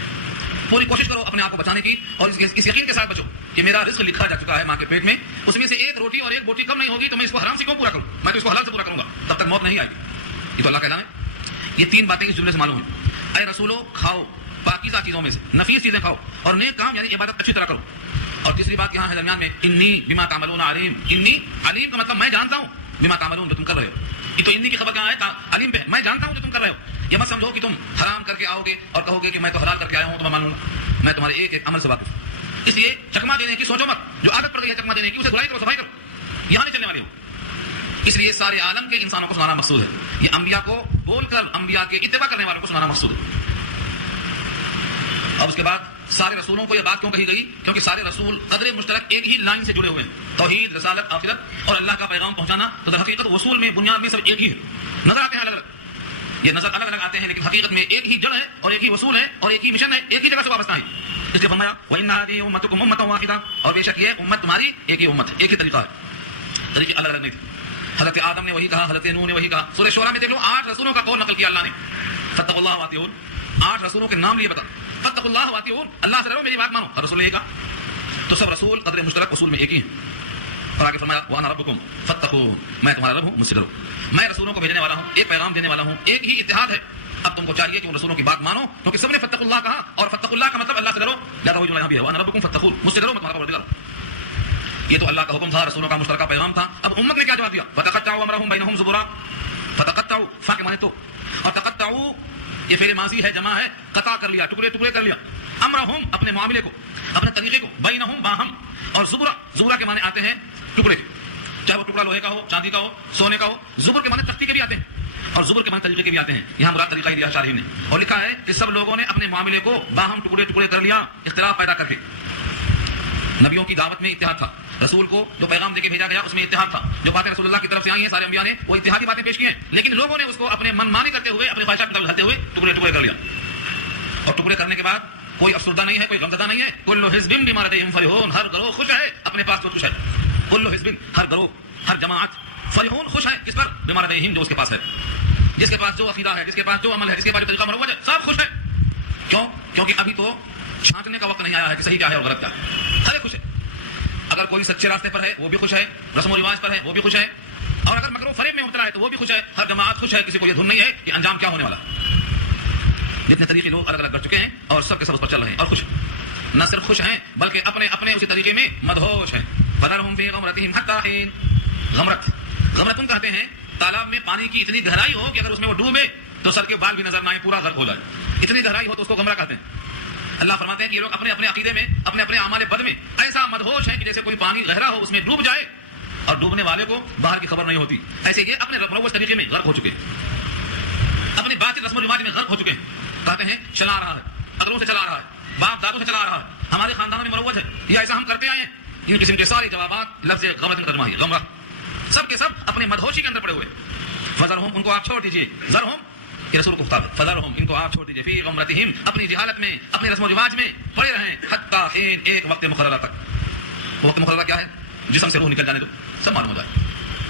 پوری کوشش کرو اپنے آپ کو بچانے کی اور اس یقین کے ساتھ بچو کہ میرا رزق لکھا جا چکا ہے ماں کے پیٹ میں، اس میں سے ایک روٹی اور ایک بوٹی کم نہیں ہوگی تو میں اس کو حرام سے کیوں پورا کروں؟ میں تو اس کو حلال سے پورا کروں گا، تب تک موت نہیں آئے گی. یہ تو اللہ کا اعلان ہے. یہ تین باتیں اس جملے سے معلوم ہیں. اے رسولو کھاؤ پاکیزہ چیزوں میں سے، نفیس چیزیں کھاؤ اور نیک کام یعنی عبادت اچھی طرح کرو. اور تیسری بات یہاں ہے درمیان میں انی بما تعملون علیم. انی علیم کا مطلب میں جانتا ہوں، بما تعملون جو تم کر رہے ہو. یہ تو انی کی خبر کہاں ہے؟ علیم پہ میں جانتا ہوں جو تم کر رہے ہو. یہ مت سمجھو کہ تم حرام کر کے آؤ گے اور کہو گے کہ میں تو حلال کر کے آیا ہوں تو میں مانوں گا. میں تمہارے ایک ایک عمل سے واقف ہوں. اس لیے چکما دینے کی سوچو مت. جو عادت پڑ گئی ہے چکما دینے کی اسے دھلائی کرو، صفائی کرو. یہاں نہیں چلنے والے ہو. اس لیے سارے عالم کے انسانوں کو سنانا مقصود ہے. یہ انبیاء کو بول کر انبیاء کے اتباع کرنے والوں کو سنانا مقصود ہے. اور اس کے بعد سارے رسولوں کو یہ بات کیوں کہی گئی؟ کیونکہ سارے رسول قدر مشترک ایک ہی لائن سے جڑے ہوئے ہیں، توحید، رسالت، آخرت اور اللہ کا پیغام پہنچانا. تو در حقیقت اصول میں بنیاد میں سب ایک ہی ہے. نظر آتے ہیں الگ الگ، یہ نظر الگ الگ آتے ہیں لیکن حقیقت میں ایک ہی جڑ ہے اور ایک ہی اصول ہے اور ایک ہی مشن ہے، ایک ہی جگہ سے وابستہ ہے. اس لیے فرمایا وَإِنَّ هَٰذِهِ أُمَّتُكُمْ أُمَّةً وَاحِدَةً. اور بے شک یہ امت تمہاری ایک ہی امت ہے، ایک ہی طریقہ ہے، طریقے الگ الگ نہیں تھے. حضرت آدم نے وہی کہا، حضرت نوح نے وہی کہا. سورہ شورى میں دیکھ لو 8 رسولوں کا قول نقل کیا اللہ نے. فاتقوا اللہ واتقون. 8 رسولوں کے نام لیے بتا. فاتقوا اللہ واتقون، اللہ سے ڈرو میری بات مانو. ہر رسول نے یہ کہا. تو سب رسول قدر مشترک اصول میں ایک ہی ہیں. اور آگے فرمایا وَأَنَا رَبُّكُمْ فَاتَّقُونِ. میں تمہارا رب ہوں، مجھ سے ڈرو. میں رسولوں کو بھیجنے والا ہوں، ایک پیغام دینے والا ہوں، ایک ہی اتحاد ہے. اب تم کو چاہیے کہ ان رسولوں کی بات مانو کیونکہ سب نے فاتقوا اللہ کہا اور فاتقوا اللہ کا مطلب اللہ سے ڈرو. لہذا وہی جو یہاں بھی ہے وَأَنَا رَبُّكُمْ فَاتَّقُونِ، مجھ سے ڈرو میں تمہارا پروردگار ہوں. یہ تو اللہ کا حکم تھا، رسولوں کا مشترکہ پیغام تھا. اب امت نے کیا جواب دیا؟ وَتَقَطَّعُوا أَمْرَهُمْ بَيْنَهُمْ زُبُرًا. فتقطعوا فا کے معنی تو، اور تقطعوا یہ فعل ماضی ہے، جمع ہے، قطع کر لیا، ٹکڑے ٹکڑے کر لیا. امرہم اپنے معاملے کو، اپنے طریقے کو بینہم باہم. اور زبرہ کے معنی آتے ہیں ٹکڑے کے، چاہے وہ ٹکڑا لوہے کا ہو، چاندی کا ہو، سونے کا ہو. زبر کے معنی تختی کے بھی آتے ہیں اور زبر کے معنی طریقے کے بھی آتے ہیں. یہاں مراد طریقہ ہی دیا شارح نے اور لکھا ہے کہ سب لوگوں نے اپنے معاملے کو باہم ٹکڑے ٹکڑے کر لیا اختلاف پیدا کر کے. نبیوں کی دعوت میں اتحاد تھا، رسول کو جو پیغام دے کے بھیجا گیا اس میں اتحاد تھا. جو باتیں رسول اللہ کی طرف سے آئی ہیں سارے انبیاء نے وہ اتحادی باتیں پیش کی ہیں، لیکن لوگوں نے اس کو اپنے من مانی کرتے ہوئے اپنے خواہشات پر ڈھلتے ہوئے ٹکڑے ٹکڑے کر لیا. اور ٹکڑے کرنے کے بعد کوئی افسردہ نہیں ہے، کوئی غمزدہ نہیں ہے. کل حزب بما لدیہم فرحون، ہر گروہ خوش ہے اپنے پاس تو خوش ہے. کل حزب، ہر گروہ، ہر جماعت، فرحون خوش ہے کس پر؟ بما لدیہم، جو اس کے پاس ہے، جس کے پاس جو عقیدہ ہے، جس کے پاس جو عمل ہے، جس کے پاس جو طریقہ مروج ہے، سب خوش ہے. کیوں؟ کیونکہ ابھی تو چھانٹنے کا وقت نہیں آیا ہے کہ صحیح کیا ہے اور غلط کیا ہے. سارے خوش ہیں. اگر کوئی سچے راستے پر ہے وہ بھی خوش ہے، رسم و رواج پر ہے وہ بھی خوش ہے، اور اگر مکر و فریب میں مبتلا ہے تو وہ بھی خوش ہے. ہر جماعت خوش ہے، کسی کو یہ دھن نہیں ہے کہ انجام کیا ہونے والا. جتنے طریقے لوگ الگ الگ کر چکے ہیں اور سب کے سب اس پر چل رہے ہیں اور خوش ہیں. نہ صرف خوش ہیں بلکہ اپنے اپنے اسی طریقے میں مدہوش ہیں. فذرہم فی غمرتہم حتی حین. غمرتن کہتے ہیں تالاب میں پانی کی اتنی گہرائی ہو کہ اگر اس میں وہ ڈوبے تو سر کے بال بھی نظر نہ آئے، پورا غرق ہو جائے. اتنی گہرائی ہو تو اس کو غمرہ کہتے ہیں. اللہ فرماتے ہیں کہ یہ لوگ اپنے اپنے عقیدے میں، اپنے اپنے اعمال بد میں ایسا مدہوش ہے کہ جیسے کوئی پانی گہرا ہو اس میں ڈوب جائے اور ڈوبنے والے کو باہر کی خبر نہیں ہوتی. ایسے یہ اپنے مروج طریقے میں غرق ہو چکے ہیں، اپنے باطل رسم و رواج میں غرق ہو چکے ہیں. کہتے ہیں چلا رہا ہے، اگلوں سے چلا رہا ہے، باپ دادوں سے چلا رہا ہے، ہمارے خاندانوں میں مروج ہے، یہ ایسا ہم کرتے آئے ہیں. ان قسم کے سارے جوابات لفظ غمرہ کا ترجمہ ہے، غمرہ. سب کے سب اپنے مدہوشی کے اندر پڑے ہوئے. فذرہم، ان کو آپ چھوڑ دیجئے. ذرہم یہ رسول کو خطاب ہے. فذرہم، ان کو آپ چھوڑ دیجئے. فی غمرتہم، اپنی جہالت میں، اپنے رسم و رواج میں پڑے رہیں. حتی حین، ایک وقت مقررہ تک. وقت مقررہ کیا ہے؟ جسم سے روح نکل جانے دو، سب معلوم ہو جائے.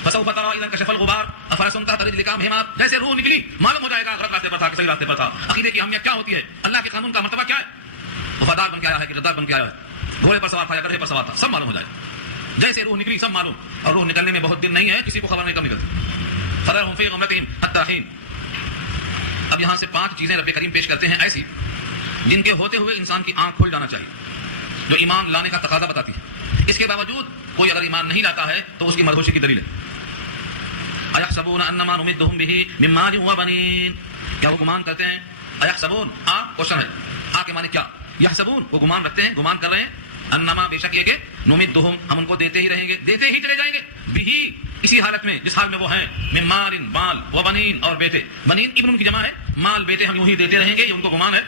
فسوف تری اذا انکشف الغبار افرأسم تحت رجلک مہمات. جیسے روح نکلی معلوم ہو جائے گا غلط راستے پر تھا کہ صحیح راستے پر تھا. عقیدے کی اہمیت کیا ہوتی ہے، اللہ کے قانون کا مرتبہ کیا ہے، وفادار بن کے آیا ہے کہ غدار بن کے آیا ہے، گھوڑے پر سوار تھا یا گدھے پر سوار تھا، سب معلوم ہو جائے. جیسے روح نکلی سب معلوم. اور روح نکلنے میں بہت دن نہیں ہے، کسی کو خبر نہیں کب نکلتی. فذرہم فی غمرتہم حتی حین. اب یہاں سے 5 چیزیں رب کریم پیش کرتے ہیں ایسی جن کے ہوتے ہوئے انسان کی آنکھ کھل جانا چاہیے، جو ایمان لانے کا تقاضا بتاتی ہے. اس کے باوجود کوئی اگر ایمان نہیں لاتا ہے تو اس کی مدہوشی کی دلیل ہے. ایحسبون انما نمدہم بہ من مال و بنین. کیا وہ گمان کرتے ہیں؟ ایحسبون، کوشچن ہے. کے معنی کیا؟ یحسبون، وہ گمان رکھتے ہیں، گمان کر رہے ہیں. انما، بے شک یہ کہ نمدہم، ہم ان کو دیتے ہی رہیں گے، دیتے ہی چلے جائیں گے. بہ، اسی حالت میں جس حال میں وہ ہیں. من مال، مال، و بنین، اور بیٹے. بنین ابن ان کی جمع ہے، مال بیٹے ہم یوں ہی دیتے رہیں گے. یہ ان کو گمان ہے.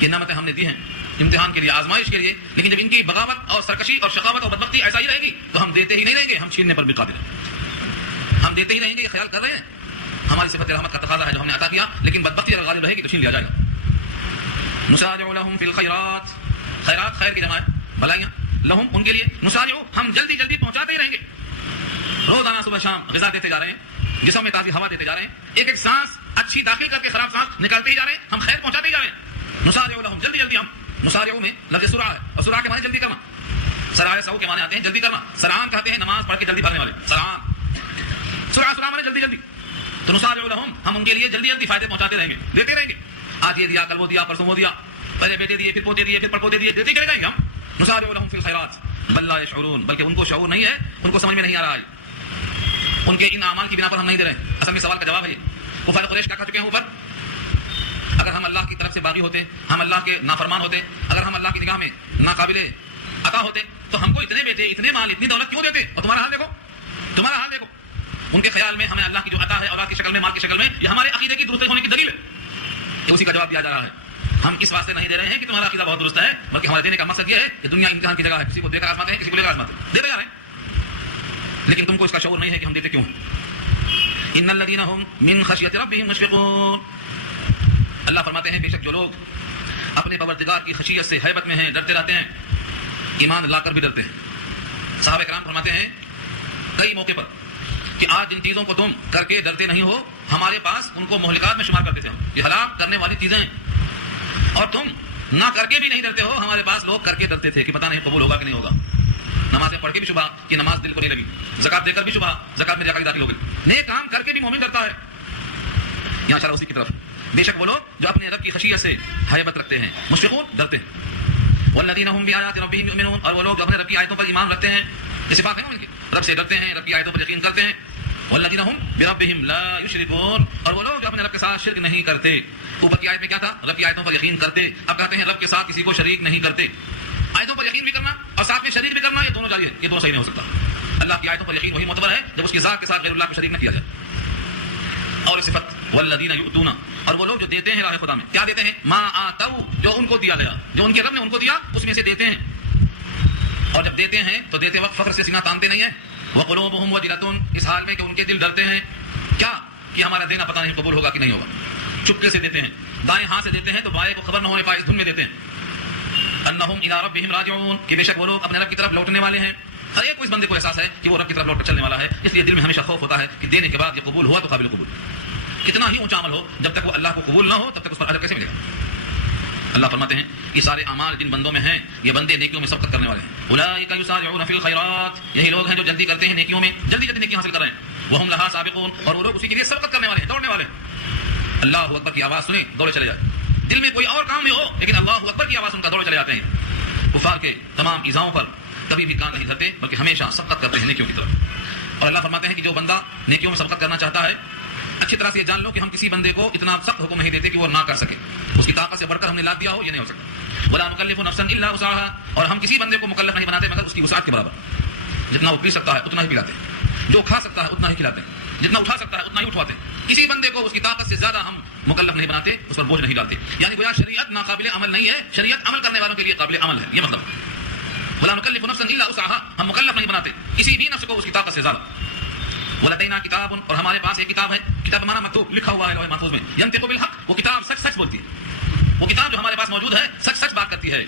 یہ نعمتیں ہم نے دی ہیں امتحان کے لیے، آزمائش کے لیے. لیکن جب ان کی بغاوت اور سرکشی اور شقاوت اور بدبختی ایسا ہی رہے گی تو ہم دیتے ہی نہیں رہیں گے، ہم چھیننے پر بھی قادر ہیں. ہم دیتے ہی رہیں گے، یہ خیال کر رہے ہیں. ہماری صفت رحمت کا تقاضا ہے جو ہم نے عطا کیا، لیکن بدبختی اگر غالب رہے گی تو چھین لیا جائے گا. نسارع لهم فی الخیرات، خیرات خیر کی جمع ہے، بھلائیاں. لہم، ان کے لیے. نسارع، ہم جلدی جلدی پہنچاتے ہی رہیں گے. روزانہ صبح شام غذا دیتے جا رہے ہیں، جسم میں تازی ہوا دیتے جا رہے ہیں، ایک ایک سانس اچھی داخل کر کے خراب سانس نکالتے ہی جا رہے ہیں. ہم خیر پہنچاتے ہی جا رہے ہیں. نسارع لهم، جلدی جلدی. ہم نسارع میں لفظ سرعہ ہے، اور سرعہ کے معنی جلدی کرنا. سرعہ سو کے معنی آتے ہیں جلدی کرنا. سرعان کہتے ہیں نماز پڑھ کے جلدی پڑھنے والے، سرعان. سرعہ معنی جلدی جلدی. تو نسارع لهم، ہم ان کے لیے جلدی جلدی فائدے پہنچاتے رہیں گے، دیتے رہیں گے. آج یہ دیا، کل وہ دیا، پرسوں وہ دیا، پہلے بیٹے دیے، پھر پوتے دیے، پھر پڑپوتے دیے، دیتے چلے جائیں گے ہم. نسارع لهم فی الخیرات بل لا یشعرون، بلکہ ان کو شعور نہیں ہے، ان کو سمجھ میں نہیں آ رہا ہے. ان کے ان اعمال کی بنا پر ہم نہیں دے رہے ہیں. اصل میں سوال کا جواب ہے یہ. کفار قریش کیا کہہ چکے ہیں اوپر؟ اگر ہم اللہ کی طرف سے باغی ہوتے، ہم اللہ کے نافرمان ہوتے، اگر ہم اللہ کی نگاہ میں ناقابل عطا ہوتے تو ہم کو اتنے بیٹے، اتنے مال، اتنی دولت کیوں دیتے؟ اور تمہارا حال دیکھو، تمہارا حال دیکھو. ان کے خیال میں ہمیں اللہ کی جو عطا ہے اولاد کی شکل میں، مال کی شکل میں، یہ ہمارے عقیدے کی درست ہونے کی دلیل ہے. یہ اسی کا جواب دیا جا رہا ہے. ہم اس واسطے نہیں دے رہے ہیں کہ تمہارا عقیدہ بہت درست ہے، بلکہ ہمارے دینے کا مقصد یہ ہے کہ دنیا امتحان کی جگہ ہے. کسی کو دے کر آزماتے ہیں، کسی کو لے کر آزماتے ہیں، دیتے جا رہے ہیں. لیکن تم کو اس کا شعور نہیں ہے کہ ہم دیتے کیوں ہیں. ان الذين هم من خشیۃ ربهم مشفقون. اللہ فرماتے ہیں بے شک جو لوگ اپنے پروردگار کی خشیت سے ہیبت میں ہیں، ڈرتے رہتے ہیں، ایمان لا کر بھی ڈرتے ہیں. صحابہ کرام فرماتے ہیں کئی موقع پر کہ آج جن چیزوں کو تم کر کے ڈرتے نہیں ہو، ہمارے پاس ان کو مہلکات میں شمار کرتے تھے. یہ ہلاک کرنے والی چیزیں ہیں، اور تم نہ کر کے بھی نہیں ڈرتے ہو. ہمارے پاس لوگ کر کے ڈرتے تھے کہ پتہ نہیں قبول ہوگا کہ نہیں ہوگا. نمازیں پڑھ کے بھی شبہ کہ نماز دل کو نہیں لگی، زکات دے کر بھی شبہ زکات میں جا کر داخل ہو گئی. نیک کام کر کے بھی مومن ڈرتا ہے. یہاں اشارہ اسی کی طرف. بے شک وہ لوگ جو اپنے رب کی خشیت سے ہیبت رکھتے ہیں، مشفقون، ڈرتے ہیں. والذین هم بآیات ربهم یؤمنون، اور وہ لوگ جو اپنے رب کی آیتوں پر ایمان رکھتے ہیں. یہ صفات ہے نا ان کی، رب سے ڈرتے ہیں، رب کی آیتوں پر یقین کرتے ہیں. والذین هم بربهم لا یشرکون، اور وہ لوگ جو اپنے رب کے ساتھ شرک نہیں کرتے. اوپر کی آیت میں کیا تھا؟ رب کی آیتوں پر یقین کرتے. اب کہتے ہیں رب کے ساتھ کسی کو شریک نہیں کرتے. آیتوں پر پر یقین بھی کرنا اور ساتھ میں شریک بھی کرنا، یہ دونوں جاری ہے، یہ دونوں صحیح نہیں ہو سکتا۔ اللہ کی آیتوں پر یقین وہی معتبر ہے جب اس کی ذات کے ساتھ غیر اللہ کو شریک نہ کیا جائے۔ اور صفت والذین یؤتون، اور وہ لوگ جو دیتے ہیں راہ خدا میں، کیا دیتے ہیں؟ ما آتوا، جو ان کو دیا گیا، جو ان کے رب نے ان کو دیا اس میں سے دیتے ہیں۔ اور جب دیتے ہیں تو دیتے وقت فخر سے سینہ تانتے نہیں ہیں۔ وقلوبہم وجلۃ، اس حال میں کہ ان کے دل ڈرتے ہیں، کیا کہ ہمارا دینا پتہ نہیں قبول ہوگا کہ نہیں ہوگا۔ چپکے سے دیتے ہیں، دائیں ہاتھ سے دیتے ہیں تو بائیں کو خبر نہ ہونے پائے، اس دھن میں دیتے ہیں۔ انہم الی ربہم راجعون، کہ بے شک وہ لوگ اپنے رب کی طرف لوٹنے والے ہیں۔ ہر ایک کو اس بندے کو احساس ہے کہ وہ رب کی طرف لوٹ کر چلنے والا ہے، اس لیے دل میں ہمیشہ خوف ہوتا ہے کہ دینے کے بعد یہ قبول ہوا تو قابل قبول۔ کتنا ہی اونچا عمل ہو، جب تک وہ اللہ کو قبول نہ ہو تب تک اس پر اجر کیسے ملے گا؟ اللہ فرماتے ہیں یہ سارے اعمال جن بندوں میں ہیں یہ بندے نیکیوں میں سبقت کرنے والے ہیں۔ اولئک یسارعون فی الخیرات، یہی لوگ ہیں جو جلدی کرتے ہیں نیکیوں میں، جلدی جلدی نیکی حاصل کر رہے ہیں۔ وہم لہا سابقون، اور وہ لوگ اسی کے لیے سبقت کرنے والے ہیں، دوڑنے والے ہیں۔ اللہ اکبر کی آواز سنیں دوڑے چلے جائیں، دل میں کوئی اور کام نہیں ہو لیکن اللہ اکبر کی آواز سن کر دوڑے چلے جاتے ہیں۔ کفار کے تمام ایذاؤں پر کبھی بھی کان نہیں دھرتے بلکہ ہمیشہ سبقت کرتے ہیں نیکیوں کی طرف۔ اور اللہ فرماتے ہیں کہ جو بندہ نیکیوں میں سبقت کرنا چاہتا ہے، اچھی طرح سے یہ جان لو کہ ہم کسی بندے کو اتنا سخت حکم نہیں دیتے کہ وہ نہ کر سکے، اس کی طاقت سے بڑھ کر ہم نے لا دیا ہو، یہ نہیں ہو سکتا۔ ولا نکلف نفسا الا وسعها، اور ہم کسی بندے کو مکلف نہیں بناتے مگر اس کی وسعت کے برابر، جتنا وہ پی سکتا ہے اتنا ہی پلاتے ہیں، جو کھا سکتا ہے اتنا ہی کھلاتے ہیں، جتنا اٹھا سکتا ہے اتنا ہی اٹھواتے ہیں۔ کسی بندے کو اس کی طاقت سے زیادہ ہم مکلف نہیں بناتے، اس پر بوجھ نہیں ڈالتے۔ یعنی گویا شریعت ناقابل عمل نہیں ہے، شریعت عمل کرنے والوں کے لیے قابل عمل ہے، یہ مطلب۔ ولا نکلف نفسا الا وسعها، ہم مکلف نہیں بناتے کسی بھی نفس کو اس کی طاقت سے زیادہ۔ ولدینا کتاب، اور ہمارے پاس ایک کتاب ہے، کتاب مانا مکتوب، لکھا ہوا ہے لوح محفوظ میں، ینطق بالحق، وہ کتاب سچ سچ بولتی ہے، وہ کتاب جو ہمارے پاس موجود ہے سچ سچ بات کرتی ہے۔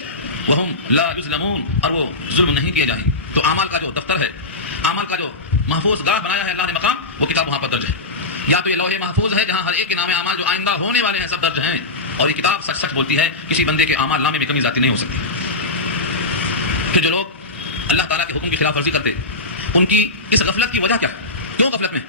وہم لا یظلمون، اور وہ ظلم نہیں کیے جائیں۔ تو اعمال کا جو دفتر ہے، اعمال کا جو محفوظ گاہ بنایا ہے اللہ نے مقام، وہ کتاب وہاں پر درج ہے۔ یا تو یہ لوح محفوظ ہے جہاں ہر ایک کے نام اعمال جو آئندہ ہونے والے ہیں سب درج ہیں، اور یہ کتاب سچ سچ بولتی ہے، کسی بندے کے اعمال نامے میں کمی زیادتی نہیں ہو سکتی۔ پھر جو لوگ اللہ تعالیٰ کے حکم کی خلاف ورزی کرتے، ان کی اس غفلت کی وجہ کیا ہے؟ کیوں غفلت میں؟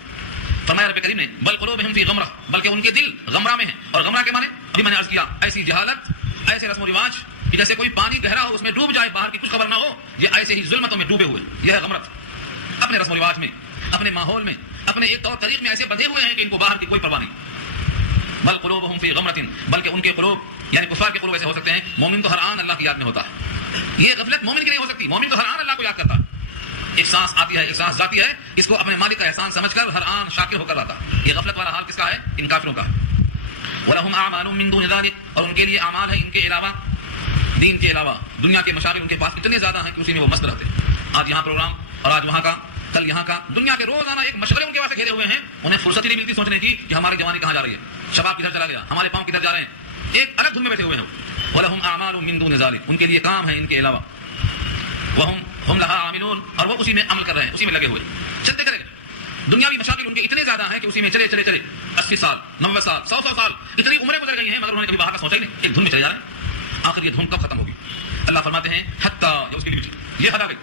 فرمایا رب کریم نے بل قلوبہم فی غمرہ، بلکہ ان کے دل غمرہ میں ہیں۔ اور غمرہ کے معنی ابھی میں نے عرض کیا، ایسی جہالت، ایسے رسم و رواج کہ جیسے کوئی پانی گہرا ہو اس میں ڈوب جائے، باہر کی کچھ خبر نہ ہو، یہ ایسے ہی ظلمتوں میں ڈوبے ہوئے، یہ ہے غمرت۔ اپنے رسم و رواج میں، اپنے ماحول میں، اپنے ایک طور طریق میں ایسے بندھے ہوئے ہیں کہ ان کو باہر کی کوئی پرواہ نہیں۔ بل قلوبہم فی غمرۃ، بلکہ ان کے قلوب یعنی کفار کے قلوب ایسے ہو سکتے ہیں، مومن تو ہر آن اللہ کی یاد میں ہوتا ہے، یہ غفلت مومن کی نہیں ہو سکتی، مومن تو ہر آن اللہ کو یاد کرتا ہے۔ ایک سانس آتی ہے، ایک سانس جاتی ہے، اس کو اپنے مالک کا احسان سمجھ کر ہر آن شاکر ہو کر آتا۔ یہ غفلت والا حال کس کا ہے؟ ان کافروں کا ہے۔ وَلَهُمْ أَعْمَالٌ مِّن دُونِ ذَلِكَ، اور ان کے لیے اعمال ہے ان کے علاوہ، دین کے علاوہ، دنیا کے مشاغل ان کے پاس اتنے زیادہ ہیں کہ اسی میں وہ مست رہتے ہیں۔ آج یہاں پروگرام اور آج وہاں کا، کل یہاں کا، دنیا کے روزانہ ایک مشغلے ان کے واسطے گھیرے ہوئے ہیں، انہیں فرصت ہی نہیں ملتی سوچنے کی کہ ہماری جوانی کہاں جا رہی ہے، شباب کدھر چلا گیا، ہمارے پاؤں کدھر جا رہے ہیں، ایک الگ دھن میں بیٹھے ہوئے ہیں۔ وَلَهُمْ أَعْمَالٌ مِّن دُونِ ذَلِكَ، ان کے لیے کام ہے ان کے علاوہ، وَهُمْ لَهَا عَامِلُونَ، اور وہ اسی میں عمل کر رہے ہیں، اسی میں لگے ہوئے، چلتے چلے دنیاوی مشاغل ان کے اتنے زیادہ ہیں کہ اسی میں چلے چلے چلے 80 سال 90 سال 100 سال اتنی عمریں گزر گئی ہیں مگر انہوں نے کبھی باہر کا سوچا ہی نہیں، ایک دھن میں چلے جا رہے ہیں۔ آخر یہ دھن کب ختم ہوگی؟ اللہ فرماتے ہیں حتیٰ، یہ اس کی لمٹ، یہ حد آ گئی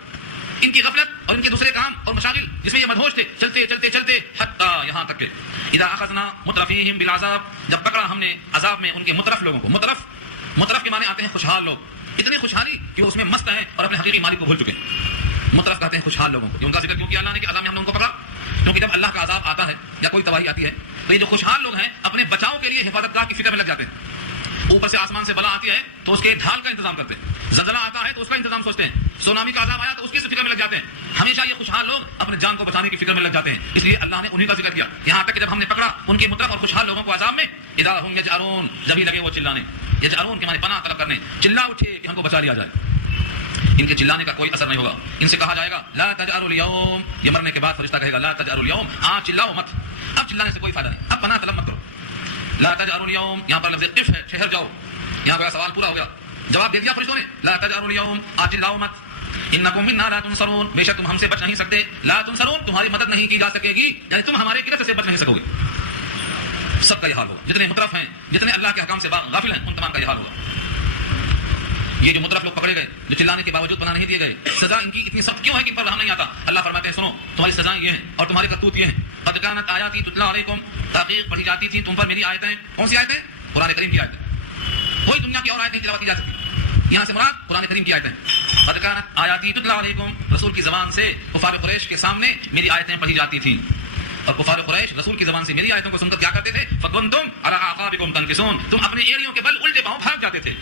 ان کی غفلت اور ان کے دوسرے کام اور مشاغل جس میں یہ مدہوش تھے، چلتے چلتے چلتے حتیٰ یہاں تک کہ اذا اخذنا مترفیہم بالعذاب، جب پکڑا ہم نے عذاب میں ان کے مترف لوگوں کو۔ مترف کے معنی آتے ہیں خوشحال لوگ، اتنی خوشحالی کہ وہ اس میں مست ہیں اور اپنے حقیقی مالک کو بھول چکے ہیں۔ مترف کہتے ہیں خوشحال لوگوں کو۔ ان کا ذکر کیوں کیا اللہ نے کہ عذاب میں ہم نے ان کو پکڑا؟ کیونکہ جب اللہ کا عذاب آتا ہے یا کوئی تباہی آتی ہے تو یہ جو خوشحال لوگ ہیں اپنے بچاؤ کے لیے حفاظت گاہ کی فکر میں لگ جاتے ہیں۔ اوپر سے آسمان سے بلا آتی ہے تو اس کے ڈھال کا انتظام کرتے ہیں، زلزلہ آتا ہے تو اس کا انتظام سوچتے ہیں، سونامی کا عذاب آیا تو اس کی فکر میں لگ جاتے ہیں۔ ہمیشہ یہ خوشحال لوگ اپنے جان کو بچانے کی فکر میں لگ جاتے ہیں، اس لیے اللہ نے انہی کا ذکر کیا، یہاں تک کہ جب ہم نے پکڑا ان کے مترف اور خوشحال لوگوں کو عذاب میں، اذا ہم یجأرون، جب ہی لگے وہ چلانے، یجأرون کے معنی پناہ طلب کرنے، چلا اٹھے کہ ہم کو بچا لیا جائے۔ ان کے چلانے کا کوئی اثر نہیں ہوگا، ان سے کہا جائے گا لا تجأروا اليوم، یہ مرنے کے بعد فرشتہ کہے گا لا تجأروا اليوم، آج چلاؤ مت، اب چلانے سے کوئی فائدہ نہیں، اب پناہ طلب مت کرو۔ لا تجأروا اليوم، یہاں پر لفظ قف ہے، ٹھہر جاؤ، یہاں کا سوال پورا ہو گیا، جواب دے دیا فرشتوں نے، لا تجأروا اليوم، آج چلاؤ مت، انکم منا لا تنصرون، بے شک تم ہم سے بچ نہیں سکتے، لا تنصرون، تمہاری مدد نہیں کی جا سکے گی، یعنی تم ہمارے قدرت سے بچ نہیں سکو گے۔ سب کا یہ حال ہوگا، جتنے مترف ہیں، جتنے اللہ کے حکام سے غافل ہیں، ان تمام کا یہ حال ہوگا۔ یہ جو مترف لوگ پکڑے گئے، جو چلانے کے باوجود پناہ نہیں دیے گئے، سزا ان کی اتنی سخت کیوں ہے کہ ان پر رحم نہیں آتا؟ اللہ فرماتے ہیں سنو، تمہاری سزائیں یہ ہیں اور تمہارے کرتوت یہ ہیں، قد کانت آیاتی تتلی علیکم، تحقیق پڑھی جاتی تھی تم پر میری آیتیں۔ کون سی آیتیں؟ قرآن کریم کی آیتیں، کوئی دنیا کی اور آیت نہیں تلاوت کی جا سکتی، یہاں سے مراد قرآن کریم کی آیتیں۔ قد کانت آیاتی تتلی علیکم، رسول کی زبان سے کفار قریش کے سامنے میری آیتیں پڑھی جاتی تھیں، اور کفار قریش رسول کی زبان سے میری آیتوں کو سن کر کیا کرتے تھے؟ فکنتم علی اعقابکم تنکسون، تم اپنے ایڑیوں کے بل الٹے پاؤں بھاگ جاتے تھے۔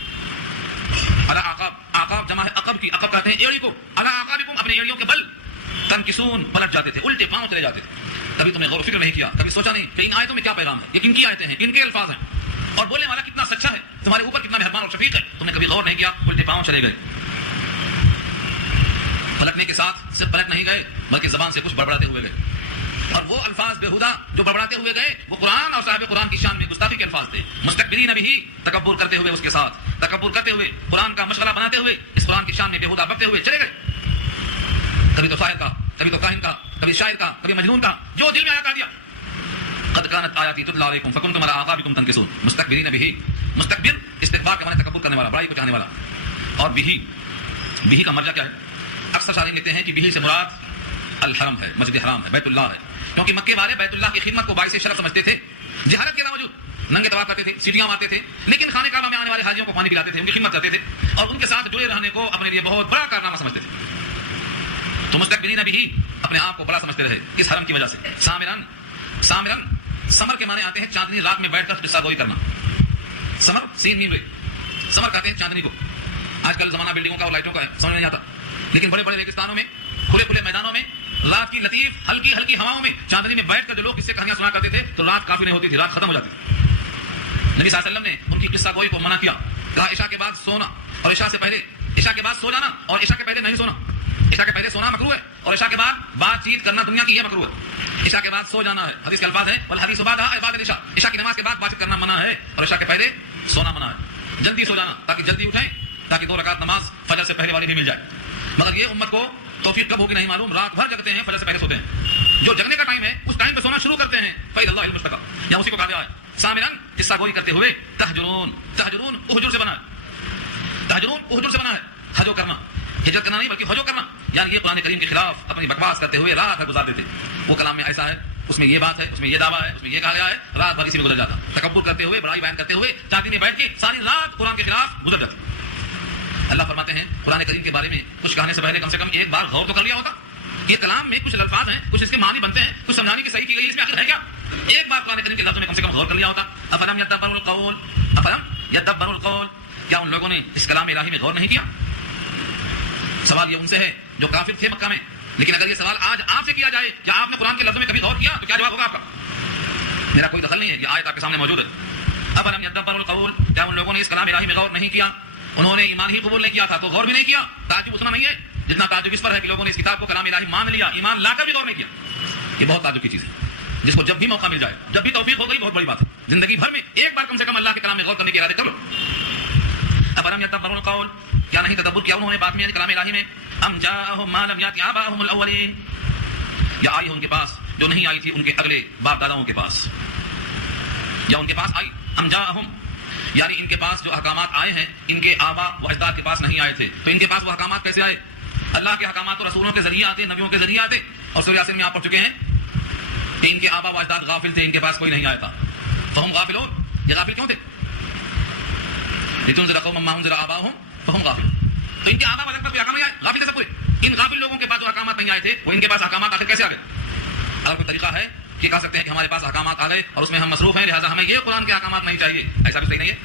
علی اعقاب، عقاب جمع ہے عقب کی، عقب کہتے ہیں ایڑی کو، علی عقابکم اپنے ایڑیوں کے بل، تنکسون پلٹ جاتے تھے، الٹے پاؤں چلے جاتے تھے. کبھی تم نے غور و فکر نہیں کیا، کبھی سوچا نہیں کہ ان آیتوں میں کیا پیغام ہے، یہ کن کی آیتیں ہیں، کن کے الفاظ ہیں، اور بولنے والا کتنا سچا ہے، تمہارے اوپر کتنا مہربان اور شفیق ہے. تم نے کبھی غور نہیں کیا، الٹے پاؤں چلے گئے. پلٹنے کے ساتھ صرف پلٹ نہیں گئے بلکہ زبان سے کچھ بڑبڑاتے ہوئے گئے، اور وہ الفاظ بےہودہ جو بڑبڑاتے ہوئے گئے وہ قرآن اور صاحب قرآن کی شان میں گستاخی کے الفاظ تھے. مستکبرین بھی تکبر کرتے ہوئے، اس کے ساتھ تکبر کرتے ہوئے، قرآن کا مشغلہ بناتے ہوئے، اس قرآن کی شان میں بےہودہ بکتے ہوئے چلے گئے. کبھی تو شاعر کا، کبھی تو کاہن کا، کبھی شاعر کا، کبھی مجنون کا، جو دل میں آیا کر دیا. قد كانت آیاتی تتلی علیکم فکنتم علی اعقابکم تنکسون. مستکبرین بھی، مستکبر استکبار کے معنی تکبر کرنے والا، بڑائی کو چاہنے والا. اور بھی کا مرجع کیا ہے؟ اکثر شارحین لکھتے ہیں کہ بھی سے مراد الحرم ہے، مسجد حرام ہے، بیت اللہ ہے، کیونکہ مکے والے بیت اللہ کی خدمت کو باعث شرف سمجھتے تھے. جہالت کے باوجود ننگے طواف کرتے تھے، سیڑھیاں مارتے تھے، لیکن خانہ کعبہ میں آنے والے حاجیوں کو پانی پلاتے تھے، ان کی خدمت کرتے تھے، اور ان کے ساتھ جڑے رہنے کو اپنے لیے بہت بڑا کارنامہ سمجھتے تھے. تو مستکبرین بھی اپنے آپ کو بڑا سمجھتے رہے اس حرم کی وجہ سے. سامرن سمر کے معنی آتے ہیں چاندنی رات میں بیٹھ کر قصہ گوئی کرنا. سمر سین میم رے، سمر کہتے ہیں چاندنی کو. آج کل زمانہ بلڈنگوں کا اور لائٹوں کا ہے، سمجھ نہیں آتا، لیکن بڑے بڑے ریگستانوں میں، کھلے کھلے میدانوں میں، رات کی لطیف ہلکی ہلکی ہواؤں میں چاندنی میں بیٹھ کر جو لوگ قصے کہانیاں سنا کرتے تھے تو رات کافی نہیں ہوتی تھی، رات ختم ہو جاتی تھی. نبی صلی اللہ علیہ وسلم نے ان کی قصہ گوئی کو منع کیا، کہا عشاء کے بعد سونا اور عشاء سے پہلے، عشاء کے بعد سو جانا اور عشاء کے پہلے نہیں سونا. عشاء کے پہلے سونا مکروہ ہے اور عشاء کے بعد بات چیت کرنا دنیا کی یہ مکروہ ہے. عشاء کے بعد سو جانا ہے، حدیث کے الفاظ ہیں والحدیث بعدها بعد العشاء. عشاء کی نماز کے بعد بات چیت کرنا منع ہے اور عشاء کے پہلے سونا منع ہے. جلدی سو جانا تاکہ جلدی اٹھیں، تاکہ 2 رکعت نماز فجر سے پہلے والی بھی مل جائے. مگر یہ امت کو توفیق کب ہوگی نہیں معلوم. رات بھر جگتے ہیں، فجر سے پہلے سوتے ہیں. جو جگنے کا ٹائم ہے اس ٹائم پہ سونا شروع کرتے ہیں. فإذا اللہ المستقى، یا اسی کو کہا گیا ہے سامرن قصہ گوئی کرتے ہوئے. تہجرون اہجر سے بنا ہے، تہجرون اہجر سے بنا ہے، ہجو کرنا، ہجرت کرنا نہیں بلکہ ہجو کرنا. یعنی یہ قرآن کریم کے خلاف اپنی بکواس کرتے ہوئے رات بھر گزارتے تھے. وہ کلام میں ایسا ہے، اس میں یہ بات ہے، اس میں یہ دعویٰ ہے، اس میں یہ کہا گیا ہے، رات بھر اسی میں گزر جاتا. تکبر کرتے ہوئے، بڑائی بیان کرتے ہوئے چاندنی میں بیٹھ کے ساری رات قرآن کے خلاف گزر جاتی. اللہ فرماتے ہیں قرآن کریم کے بارے میں کچھ کہنے سے پہلے کم سے کم ایک بار غور تو کر لیا ہوتا. یہ کلام میں کچھ الفاظ ہیں، کچھ اس کے معنی بنتے ہیں، کچھ سمجھانے کی صحیح کی گئی ہے، اس میں آخر ہے کیا؟ ایک بار قرآن کریم کے لفظوں میں کم سے کم غور کر لیا ہوتا. افلم یدبروا القول، کیا ان لوگوں نے اس کلام الہی میں غور نہیں کیا؟ سوال یہ ان سے ہے جو کافر تھے مکہ میں. لیکن اگر یہ سوال آج آپ سے کیا جائے کیا آپ نے قرآن کے لفظوں میں کبھی غور کیا، تو کیا جواب ہوگا آپ کا؟ میرا کوئی دخل نہیں ہے، یہ آیت آپ کے سامنے موجود ہے. افلم یدبروا القول، کیا ان لوگوں نے اس کلام الہی میں غور نہیں کیا؟ انہوں نے ایمان ہی قبول نہیں کیا تھا تو غور بھی نہیں کیا. تعجب اتنا نہیں ہے جتنا تعجب اس پر ہے کہ لوگوں نے اس کتاب کو کلام الہی مان لیا، ایمان لا کر بھی غور نہیں کیا. یہ بہت تعجب کی چیز ہے، جس کو جب بھی موقع مل جائے، جب بھی توفیق ہو گئی، بہت بڑی بات ہے. زندگی بھر میں ایک بار کم سے کم اللہ کے کلام میں غور کرنے کے ارادے کر لو. افلم یدبروا القول، کیا نہیں تدبر کیا انہوں نے بات میں کلام الہی میں؟ ام جاءہم ما لم یأت آباءہم الاولین، یا آئی ان کے پاس جو نہیں آئی تھی ان کے اگلے باپ داداؤں کے پاس، یا ان کے پاس آئی. ام جاءہم یعنی ان کے پاس جو احکامات آئے ہیں ان کے آبا و اجداد کے پاس نہیں آئے تھے، تو ان کے پاس وہ احکامات کیسے آئے؟ اللہ کے احکامات تو رسولوں کے ذریعے آتے، نبیوں کے ذریعے آتے. اور سورہ یاسین میں آپ پڑھ چکے ہیں کہ ان کے آبا و اجداد غافل تھے، ان کے پاس کوئی نہیں آیا تھا. فہم غافلون، یہ غافل کیوں تھے؟ لتنذر قوما ما انذر آباؤہم فہم غافلون. تو ان کے آبا و اجداد پر کوئی احکام نہیں آئے، غافل تھے سب پورے. ان غافل لوگوں کے پاس جو احکامات نہیں آئے تھے وہ ان کے پاس احکامات آخر کیسے آ گئے؟ اگر کوئی طریقہ ہے کہ کہہ سکتے ہیں کہ ہمارے پاس احکامات آ گئے اور اس میں ہم مصروف ہیں لہٰذا ہمیں یہ قرآن کے احکامات نہیں چاہیے، ایسا بھی صحیح نہیں ہے.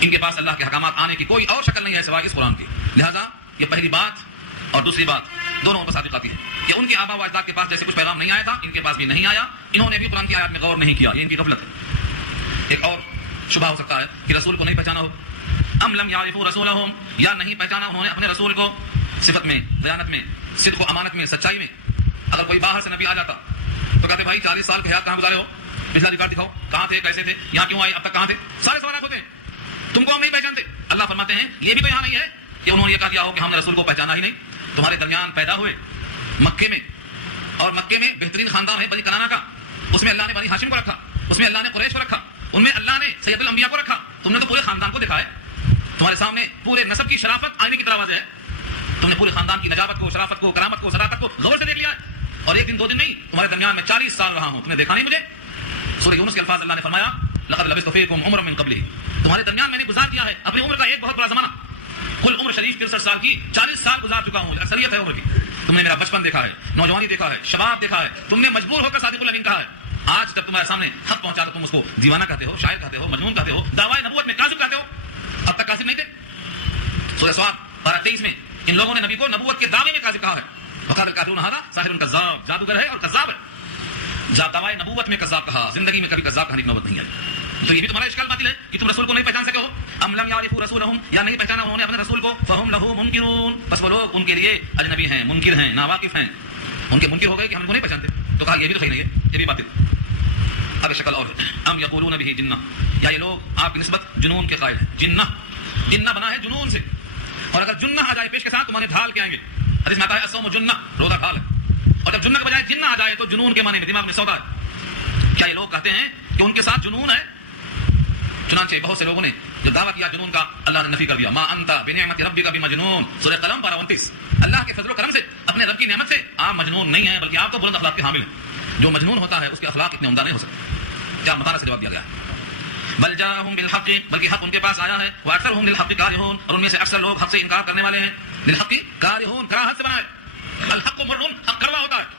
ان کے پاس اللہ کے احکامات آنے کی کوئی اور شکل نہیں ہے سوائے اس قرآن کی. لہٰذا یہ پہلی بات اور دوسری بات دونوں پر صادق آتی ہے کہ ان کے آبا و اجداد کے پاس جیسے کچھ پیغام نہیں آیا تھا ان کے پاس بھی نہیں آیا، انہوں نے بھی قرآن کی آیات میں غور نہیں کیا، یہ ان کی غفلت ہے. ایک اور شبہ ہو سکتا ہے کہ رسول کو نہیں پہچانا ہو. ام لم یعرفوا رسولہم، یا نہیں پہچانا انہوں نے اپنے رسول کو صفت میں، دیانت میں، صدق و امانت میں، سچائی میں. اگر کوئی باہر سے نبی آ جاتا تو کہتے بھائی 40 سال کے حیات کہاں گزارے ہو، پچھلا ریکارڈ دکھاؤ، کہاں تھے، کیسے تھے، یہاں کیوں آئے، اب تک کہاں تھے، سارے سوالات ہوتے ہیں. تم کو ہم نہیں پہچانتے. اللہ فرماتے ہیں یہ بھی تو یہاں نہیں ہے کہ انہوں نے یہ کہا دیا ہو کہ ہم نے رسول کو پہچانا ہی نہیں. تمہارے درمیان پیدا ہوئے مکے میں، اور مکے میں بہترین خاندان ہے بنی کنانہ کا، اس میں اللہ نے بنی ہاشم کو رکھا، اس میں اللہ نے قریش کو رکھا، ان میں اللہ نے سید الانبیاء کو رکھا. تم نے تو پورے خاندان کو دکھا ہے، تمہارے سامنے پورے نسب کی شرافت آئینے کی طرح واضح ہے. تم نے پورے خاندان کی نجابت کو، شرافت کو، کرامت کو، صداقت کو غور سے دیکھ لیا ہے. اور ایک دن 2 دن نہیں، تمہارے درمیان میں 40 سال رہا ہوں، تم نے دیکھا نہیں مجھے. سورہ یونس کے الفاظ اللہ نے فرمایا لقد لبثت فیکم عمرا من قبلہ، تمہارے درمیان میں نے گزار دیا ہے اپنی عمر کا ایک بہت بڑا زمانہ. کل عمر شریف 63 سال کی، 40 سال گزار چکا ہوں، اکثریت ہے عمر کی. تم نے میرا بچپن دیکھا ہے، نوجوانی دیکھا ہے، شباب دیکھا ہے. تم نے مجبور ہو کر صادق الامین کہا ہے. آج جب تمہارے سامنے حق پہنچا تو تم اس کو دیوانہ کہتے ہو، شاعر کہتے ہو، مجنون کہتے ہو، دعوی نبوت میں کاذب کہتے ہو. اب تک کاذب نہیں تھے. سورہ سواد پارہ 23 میں ان لوگوں نے نبی کو نبوت کے دعوے میں کاذب کہا ہے. وقال الکافرون ھذا ساحر کذاب، جادوگر ہے اور کذاب ہے. دعوی نبوت میں کذاب کہا، زندگی میں کبھی کذاب کہنے کی نوبت نہیں آئی. تو یہ بھی تمہارا اشکال باطل ہے کہ تم رسول کو نہیں پہچان سکے ہو. ام لم یعرفوا رسولهم، یا نہیں پہچانا انہوں نے اپنے رسول کو. فهم له منکرون، بس وہ لوگ ان کے لیے اجنبی ہیں، منکر ہیں، ناواقف ہیں. ان کے منکر ہو گئے کہ ہم ان کو نہیں پہچانتے. تو کہا یہ بھی تو صحیح نہیں ہے، یہ بھی باطل. اب شکل اور ام یقولون به جنہ، یا یہ لوگ آپ کی نسبت جنون کے قائل ہیں. جنہ بنا ہے جنون سے، اور اگر جنہ آ جائے پیش کے ساتھ تو مانے ڈھال کے آئیں گے. حدیث میں آتا ہے الصوم جنہ، روزہ ڈھال ہے. اور جب جنہ کے بجائے جنہ آ جائے تو جنون کے معنی میں دماغ میں سودا ہے. کیا یہ لوگ کہتے ہیں کہ ان کے ساتھ جنون ہے؟ چنانچہ بہت سے لوگوں نے جو دعویٰ کیا جنون کا، اللہ نے نفی کر دیا. ما انت بنعمت ربک بمجنون، سورہ قلم پارہ 29. اللہ کے فضل و کرم سے، اپنے رب کی نعمت سے آپ مجنون نہیں ہیں، بلکہ آپ تو بلند اخلاق کے حامل ہیں. جو مجنون ہوتا ہے اس کے اخلاق اتنے عمدہ نہیں ہو سکتے. کیا مطالعہ سے جواب دیا گیا ہے. بل جاءہم بالحق، بلکہ حق ان کے پاس آیا ہے. واکثرہم للحق کارہون، اور ان میں سے اکثر لوگ حق سے انکار کرنے والے ہیں. للحق کارہون، کراہت سے بنا ہے. الحق مرن، حق کڑوا ہوتا ہے.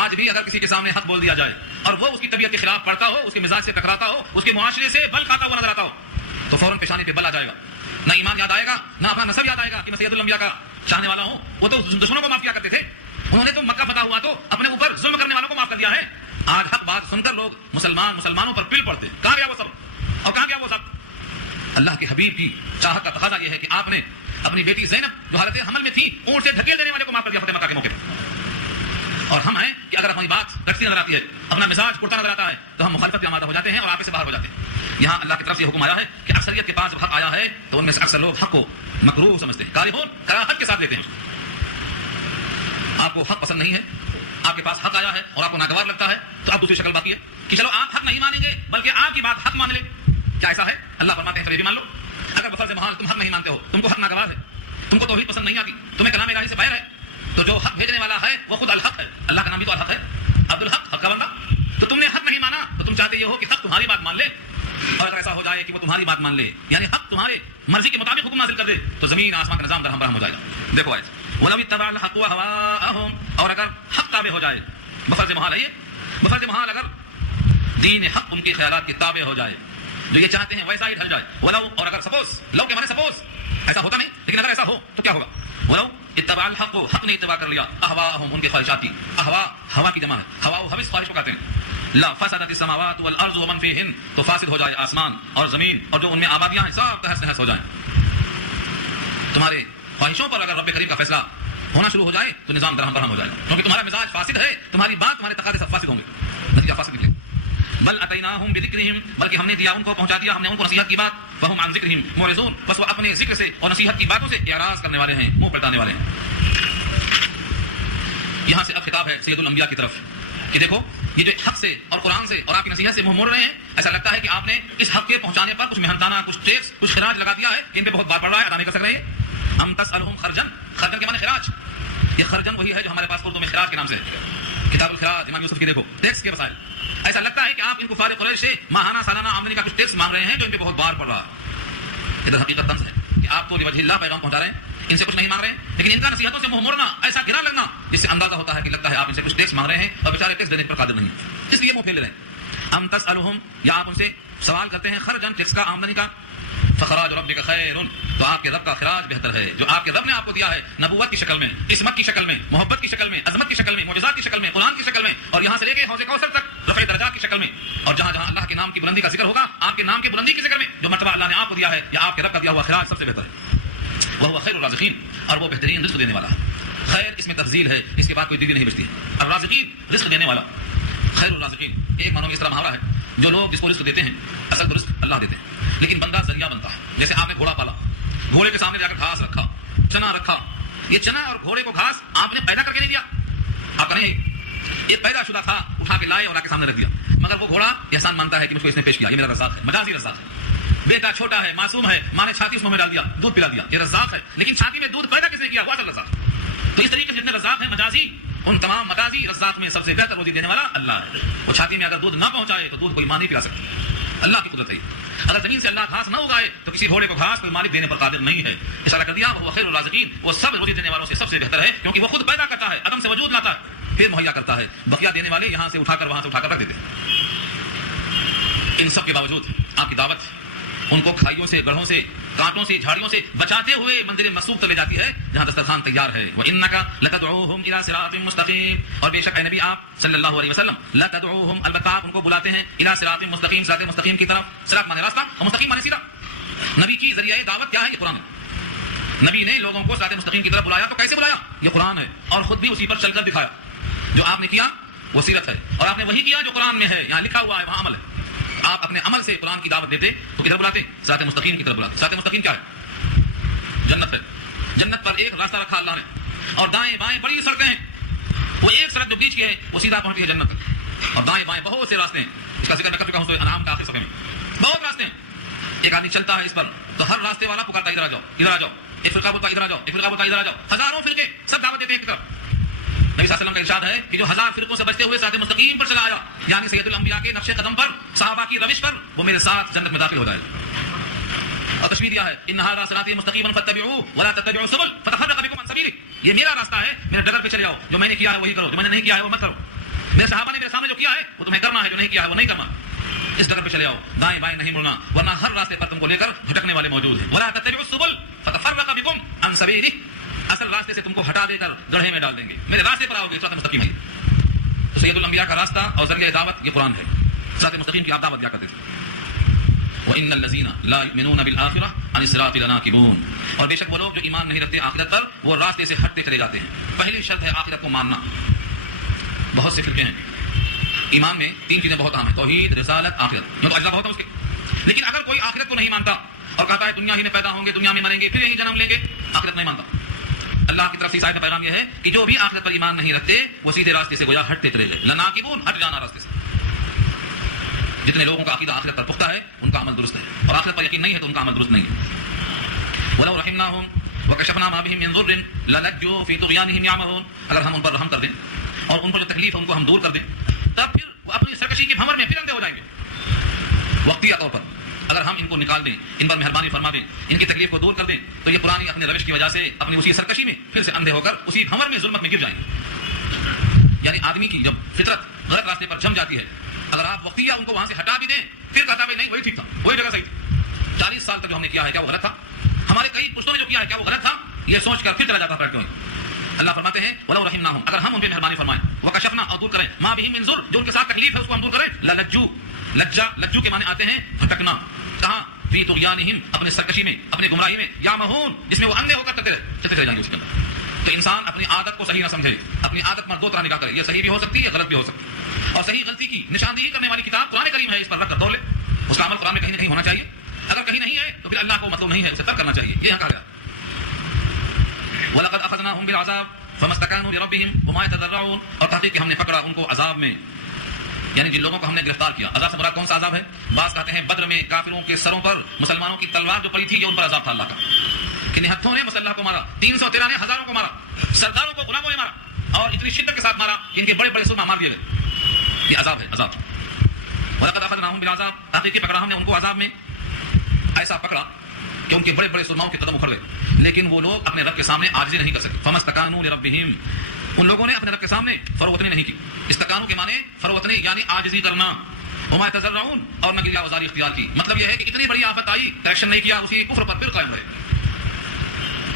آج بھی اگر کسی کے سامنے حق بول دیا جائے اور وہ اس کی طبیعت کے خلاف پڑتا ہو، اس کے مزاج سے ٹکراتا ہو، اس کے معاشرے سے بل کھاتا ہوا نظر آتا ہو، تو فوراً پیشانی پہ بل آ جائے گا. نہ ایمان یاد آئے گا، نہ اپنا نسب یاد آئے گا کہ میں سید الانبیاء کا چاہنے والا ہوں. وہ تو دشمنوں کو معاف کیا کرتے تھے. انہوں نے تو مکہ فتح ہوا تو اپنے اوپر ظلم کرنے والوں کو معاف کر دیا ہے. آج حق بات سن کر لوگ مسلمانوں پر پل پڑتے. کہاں گیا وہ سب اور کہاں گیا وہ سب؟ اللہ کے حبیب کی چاہت کا تقاضا یہ ہے کہ آپ نے اپنی بیٹی زینب جو حالت حمل میں تھی، اونٹ سے دھکیل دینے والے کو معاف کر دیا فتح مکہ کے موقع پہ. اور ہم ہیں کہ اگر ہماری بات کٹتی نظر آتی ہے، اپنا مزاج پڑتا نظر آتا ہے، تو ہم مخالفت میں آمادہ ہو جاتے ہیں اور آپے سے باہر ہو جاتے ہیں. یہاں اللہ کی طرف سے حکم آیا ہے کہ اکثریت کے پاس حق آیا ہے تو ان میں سے اکثر لوگ حق کو مکروہ سمجھتے ہیں، کارہون، کراہت کے ساتھ لیتے ہیں. آپ کو حق پسند نہیں ہے، آپ کے پاس حق آیا ہے اور آپ کو ناگوار لگتا ہے، تو اب دوسری شکل باقی ہے کہ چلو آپ حق نہیں مانیں گے بلکہ آپ کی بات حق مان لیں. کیا ایسا ہے؟ اللہ فرماتے ہیں پھر یہ بھی مان لو. اگر بفرض محال تم حق نہیں مانتے ہو، تم کو حق ناگوار ہے، تم کو توحید پسند نہیں آتی، تمہیں کلام الہی سے بیر ہے، تو جو حق بھیجنے والا ہے وہ خود الحق ہے. اللہ کا نام بھی تو الحق ہے، عبد الحق، حق کا بندہ. تو تم نے حق نہیں مانا تو تم چاہتے یہ ہو کہ حق تمہاری بات مان لے. اور اگر ایسا ہو جائے کہ وہ تمہاری بات مان لے، یعنی حق تمہارے مرضی کے مطابق حکم نازل کر دے، تو زمین آسمان کا نظام درہم برہم ہو جائے گا. دیکھو آئے وَلَوِ اتَّبَعَ الْحَقُّ وَهَوَاءَهُمْ، اور اگر حق تابع ہو جائے، بفرض محال ہے یہ، بفرض محال اگر دین حق ان کے خیالات کے تابع ہو جائے، جو یہ چاہتے ہیں ویسا ہی ڈھل جائے. ولو، اور اگر سپوز، لو کے معنی سپوز، ایسا ہوتا نہیں لیکن اگر ایسا ہو تو کیا ہوگا؟ ولو اتبع الحق، حق نے اتباع کر لیا، اہواءہم، ان کے خواہشات کی. اہوا ہوا کی جمع ہے، ہوا و ہوس خواہش کو کہتے ہیں. لا فسدت السماوات والارض ومن فیہن، تو فاسد ہو جائے آسمان اور زمین اور جو ان میں آبادیاں ہیں سب تہس نہس ہو جائیں. تمہارے خواہشوں پر اگر رب کریم کا فیصلہ ہونا شروع ہو جائے تو نظام درہم برہم ہو جائے گا، کیونکہ تمہارا مزاج فاسد ہے، تمہاری بات، تمہارے تقاضے سب فاسد ہوں گے، نتیجہ فاسد نکلے. بل اتیناہم بذکرہم، بلکہ ہم نے دیا ان کو، پہنچا دیا ہم نے ان کو نصیحت کی بات. وہم عن ذکرہم معرضون، بس وہ اپنے ذکر سے اور نصیحت کی باتوں سے اعراض کرنے والے ہیں، منہ پلٹانے والے ہیں. یہاں سے اب خطاب ہے سید الانبیاء کی طرف کہ دیکھو یہ جو حق سے اور قرآن سے اور آپ کی نصیحت سے منہ موڑ رہے ہیں، ایسا لگتا ہے کہ آپ نے اس حق کے پہنچانے پر کچھ محنتانہ، کچھ ٹیکس، کچھ خراج لگا دیا ہے کہ ان پہ بہت بار پڑ رہا ہے، ادا نہیں کر سک رہے ہیں. ام تسألہم خرجن، خرجن کے معنی خراج. یہ خرجن وہی ہے جو ہمارے پاس اردو میں خراج کے نام سے ہے. کتاب الخراج امام یوسف کی دیکھو، ٹیکس کے مسائل. ایسا لگتا ہے کہ آپ ان کفار قریش سے ماہانہ سالانہ آمدنی کا کچھ ٹیکس مانگ رہے ہیں جو ان پہ بہت بار پڑ رہا ہے. ادھر حقیقت طنز ہے کہ آپ تو لوجہ اللہ پیغام پہنچا رہے ہیں، ان سے کچھ نہیں مانگ رہے ہیں، لیکن ان کا نصیحتوں سے منہ موڑنا، ایسا گرا لگنا، اس سے اندازہ ہوتا ہے کہ لگتا ہے آپ ان سے کچھ ٹیکس مانگ رہے ہیں اور بیچارے ٹیکس دینے پر قادر نہیں ہیں، اس لیے منہ پھیر لے رہے ہیں. ام تسألہم، یا آپ ان سے سوال کرتے ہیں خرجن، ٹیکس کا، آمدنی کا. فخراج ربک خیر، تو آپ کے رب کا خراج بہتر ہے، جو آپ کے رب نے آپ کو دیا ہے نبوت کی شکل میں، عصمت کی شکل میں، محبت کی شکل میں، عظمت کی شکل میں، معجزات کی شکل میں، قرآن کی شکل میں، اور یہاں سے لے کے حوض کوثر تک رفع درجات کی شکل میں. اور جہاں جہاں اللہ کے نام کی بلندی کا ذکر ہوگا، آپ کے نام کی بلندی کی ذکر میں جو مرتبہ اللہ نے آپ کو دیا ہے یا آپ کے رب کا دیا ہوا خراج سب سے بہتر ہے. وہ خیر الرازقین، اور وہ بہترین رزق دینے والا ہے. خیر اس میں تفضیل ہے، اس کے بعد کوئی ڈگری نہیں بچتی. الرازقین، رزق دینے والا، خیر الرازقین. ایک معنوں میں اس طرح محاورہ ہے، جو لوگ جس کو رزق دیتے ہیں اصل تو رزق اللہ دیتے ہیں، لیکن بندہ ذریعہ بنتا ہے. جیسے آپ نے گھوڑا پالا، گھوڑے کے سامنے جا کر گھاس رکھا، چنا رکھا. یہ چنا اور گھوڑے کو گھاس آپ نے پیدا کر کے نہیں دیا، آپ کا نہیں، یہ پیدا شدہ تھا، اٹھا کے لائے اور آ کے سامنے رکھ دیا. مگر وہ گھوڑا احسان مانتا ہے کہ مجھ کو اس نے پیش کیا، یہ میرا رزاق ہے، مجازی رزاق ہے. بیٹا چھوٹا ہے، معصوم ہے، ماں نے چھاتی اس منہ میں ڈال دیا، دودھ پلا دیا، یہ رزاق ہے. لیکن چھاتی میں دودھ پیدا کس نے کیا؟ وہ اصل رزاق. تو اس طریقے سے جتنے رزاق ہیں مجازی، ان تمام مجازی رزاق میں سب سے بہتر روزی دینے والا اللہ ہے. وہ چھاتی میں اگر دودھ نہ پہنچائے تو دودھ کوئی ماں نہیں پلا سکتا، اللہ کی قدرت ہے. اگر زمین سے اللہ گھاس نہ اگائے تو کسی گھوڑے کو گھاس کوئی مالک دینے پر قادر نہیں ہے. اشارہ کر دیا وہ خیر الرازقین، وہ سب روزی دینے والوں سے سب سے بہتر ہے، کیونکہ وہ خود پیدا کرتا ہے، عدم سے وجود لاتا ہے، پھر مہیا کرتا ہے. بقیہ دینے والے یہاں سے اٹھا کر وہاں سے اٹھا کر رکھ دیتے ہیں. ان سب کے باوجود آپ کی دعوت ان کو کھائیوں سے، گڑھوں سے، کانٹوں سے جھاڑیوں سے بچاتے ہوئے منزل مسوب تک لے جاتی ہے جہاں دسترخوان تیار ہے. وَإِنَّكَ لَتَدْعُوهُمْ إِلَى صِرَاطٍ مُسْتَقِيمٍ, اور بے شک اے نبی آپ صلی اللہ علیہ وسلم لَتَدْعُوهُمْ, البتہ آپ ان کو بلاتے ہیں إِلَى صِرَاطٍ مُسْتَقِيمٍ, صراط مستقیم کی طرف. صراط مانے راستہ اور مستقیم مانے سیدھا. نبی کی ذریعہ دعوت کیا ہے؟ یہ قرآن ہے. نبی نے لوگوں کو صراط مستقیم کی طرف بلایا تو کیسے بلایا؟ یہ قرآن ہے, اور خود بھی اسی پر چل کر دکھایا. جو آپ نے کیا وہ سیرت ہے, اور آپ نے وہی کیا جو قرآن میں ہے, یہاں لکھا ہوا ہے وہاں عمل ہے. آپ اپنے عمل سے قرآن کی دعوت دیتے تو کدھر بلاتے؟ صراط مستقیم کی طرف بلاتے. صراط مستقیم کیا ہے؟ جنت ہے. جنت پر ایک راستہ رکھا اللہ نے, اور دائیں بائیں بڑی سڑکیں ہیں. وہ ایک سڑک جو بیچ کی ہے وہ سیدھا پہنچتی ہے جنت تک, اور دائیں بائیں بہت سے راستے ہیں. اس کا ذکر میں کر چکا ہوں سورہ انعام کا آخری صفحے میں. بہت راستے ہیں. ایک آدمی چلتا ہے اس پر تو ہر راستے والا پکارتا ادھر آ جاؤ, ادھر آ جاؤ. ایک فرقہ بولتا ادھر آ جاؤ, ایک فرقہ بولتا ادھر آ جاؤ. ہزاروں فرقے سب دعوت دیتے ہیں ایک طرف. نبی صلی اللہ علیہ وسلم کا ارشاد ہے کہ جو 1000 فرقوں سے بچتے ہوئے صراط مستقیم پر چلا آیا, یعنی سید الانبیاء کے نقش قدم پر, صحابہ کی روش پر, وہ میرے ساتھ جنت میں داخل ہو جائے. اور تشبیہ دیا ہے ان ھذا صراطی مستقیما فاتبعوه ولا تتبعوا السبل فتفرق بكم عن سبیلہ. یہ میرا راستہ ہے, میرے ڈگر پہ چلے جاؤ. جو میں نے کیا ہے وہی کرو, جو میں نے نہیں کیا ہے وہ مت کرو. میرے صحابہ نے میرے سامنے جو کیا ہے وہ تمہیں کرنا ہے, جو نہیں کیا ہے وہ نہیں کرنا. اس ڈگر پہ چلے جاؤ, دائیں بائیں نہیں مڑنا, ورنہ ہر راستے پر تم کو لے کر بھٹکنے والے موجود ہیں. ولا تتبعوا السبل فتفرق بكم عن سبیلہ, اصل راستے سے تم کو ہٹا دے کر گڑھے میں ڈال دیں گے. میرے راستے پر آؤ گے, صراط مستقیم ہے. تو سید الانبیاء کا راستہ اور ذریعہ دعوت یہ قرآن ہے. صراط مستقیم کی آپ دعوت دیا کرتے تھے. وَإِنَّ الَّذِينَ لَا يُؤْمِنُونَ بِالْآخِرَةِ عَنِ الصِّرَاطِ لَنَاكِبُونَ, اور بے شک وہ لوگ جو ایمان نہیں رکھتے آخرت پر وہ راستے سے ہٹتے چلے جاتے ہیں. پہلی شرط ہے آخرت کو ماننا. بہت سے فرقے ہیں ایمان میں, 3 چیزیں بہت عام ہیں, توحید, رسالت, آخرت. میں تو اجزا بہت ہے اس کے, لیکن اگر کوئی آخرت کو نہیں مانتا اور کہتا ہے دنیا ہی میں پیدا ہوں گے, دنیا میں مریں گے, پھر یہی جنم لیں گے, آخرت نہیں مانتا. اللہ کی طرف سے عیسائی کا پیغام یہ ہے کہ جو بھی آخرت پر ایمان نہیں رکھتے وہ سیدھے راستے سے گویا ہٹتے چلے گئے. لناکبون, ہٹ جانا راستے سے. جتنے لوگوں کا عقیدہ آخرت پر پختہ ہے ان کا عمل درست ہے, اور آخرت پر یقین نہیں ہے تو ان کا عمل درست نہیں ہے. وَلَوْ رَحِمْنَاهُمْ وَكَشَفْنَا مَا بِهِم مِّن ضُرٍّ لَلَجُّوا فِي طُغْيَانِهِمْ يَعْمَهُونَ, اگر ہم ان پر رحم کر دیں اور ان کو جو تکلیف ہے ان کو ہم دور کر دیں, تب پھر وہ اپنی سرکشی کی بھنور میں پھر اندھے ہو جائیں گے وقتیہ طور پر. اگر ہم ان کو نکال دیں, ان پر مہربانی فرما دیں, ان کی تکلیف کو دور کر دیں, تو یہ پرانی اپنے روش کی وجہ سے اپنی اسی سرکشی میں پھر سے اندھے ہو کر اسی بھنور میں ظلمت میں گر جائیں گے. یعنی آدمی کی جب فطرت غلط راستے پر جم جاتی ہے, اگر آپ وقتیہ ان کو وہاں سے ہٹا بھی دیں پھر کہتا ہے نہیں وہی ٹھیک تھا, وہی جگہ صحیح تھی. 40 سال تک جو ہم نے کیا ہے کیا وہ غلط تھا؟ ہمارے کئی پشتوں نے جو کیا ہے کیا وہ غلط تھا؟ یہ سوچ کر پھر چلا جاتا پلٹ کے. اللہ فرماتے ہیں وَلَوْ رَحِمْنَاهُمْ, اگر ہم ان پہ مہربانی فرمائیں, وَكَشَفْنَا, اور دور کریں, مَا بِهِم مِّن ضُرٍّ, جو ان کے ساتھ تکلیف ہے اس کو ہم دور کریں, لَلَجُّوا, لجّا کے معنی آتے ہیں بھٹکنا. کہاں؟ فی طغیانہم, اپنے سرکشی میں, اپنے گمراہی میں, یعمہون, جس میں وہ اندھے ہو کر چلتے چلے جائیں گے اس کے اندر. تو انسان اپنی عادت کو صحیح نہ سمجھے, اپنی عادت پر 2 طرح نگاہ کرے, یہ صحیح بھی ہو سکتی ہے, غلط بھی ہو سکتی ہے. اور صحیح غلطی کی نشاندہی کرنے والی کتاب قرآن کریم ہے, اس پر رکھ کر توڑ لے. اس کا عمل قرآن میں کہیں نہ کہیں ہونا چاہیے. اگر کہیں نہیں ہے تو پھر اللہ کو مطلب نہیں ہے, اسے ترک کرنا چاہیے. یہ یہاں کہا گیا وَلَقَدْ أَخَذْنَاهُمْ بِالْعَذَابِ فَمَا اسْتَكَانُوا لِرَبِّهِمْ وَمَا يَتَضَرَّعُونَ, اور تحقیق کہ ہم نے پکڑا ان کو عذاب میں, یعنی جن لوگوں کو ہم نے گرفتار کیا. عذاب سے مراد کون سا عذاب ہے؟ بعض کہتے ہیں بدر میں کافروں کے سروں پر مسلمانوں کی تلوار جو پڑی تھی یہ ان پر عذاب تھا اللہ کا, کہ ہتھوں نے مسلح کو مارا, 313 نے ہزاروں کو مارا, سرداروں کو غلاموں نے مارا, اور اتنی شدت کے ساتھ مارا کہ ان کے بڑے بڑے سرما مار دیے گئے. یہ عذاب ہے, عذاب. وَلَقَدْ أَخَذْنَاهُمْ بِالْعَذَابِ, تحقیق پکڑا ہم نے ان کو عذاب میں, ایسا پکڑا کہ ان کے بڑے بڑے سرماؤں کے قدم اکھڑ گئے, لیکن وہ لوگ اپنے رب کے سامنے عاجزی نہیں کر سکے. فَمَا اسْتَكَانُوا لِرَبِّهِمْ, ان لوگوں نے اپنے رب کے سامنے فروتنی نہیں کی. استقانو کے معنی فروتنی یعنی عاجزی کرنا. وما يتزرعون, اور نہ گریہ وزاری اختیار کی. مطلب یہ ہے کہ اتنی بڑی آفت آئی, کریکشن نہیں کیا, اسی کفر پر پھر قائم رہے.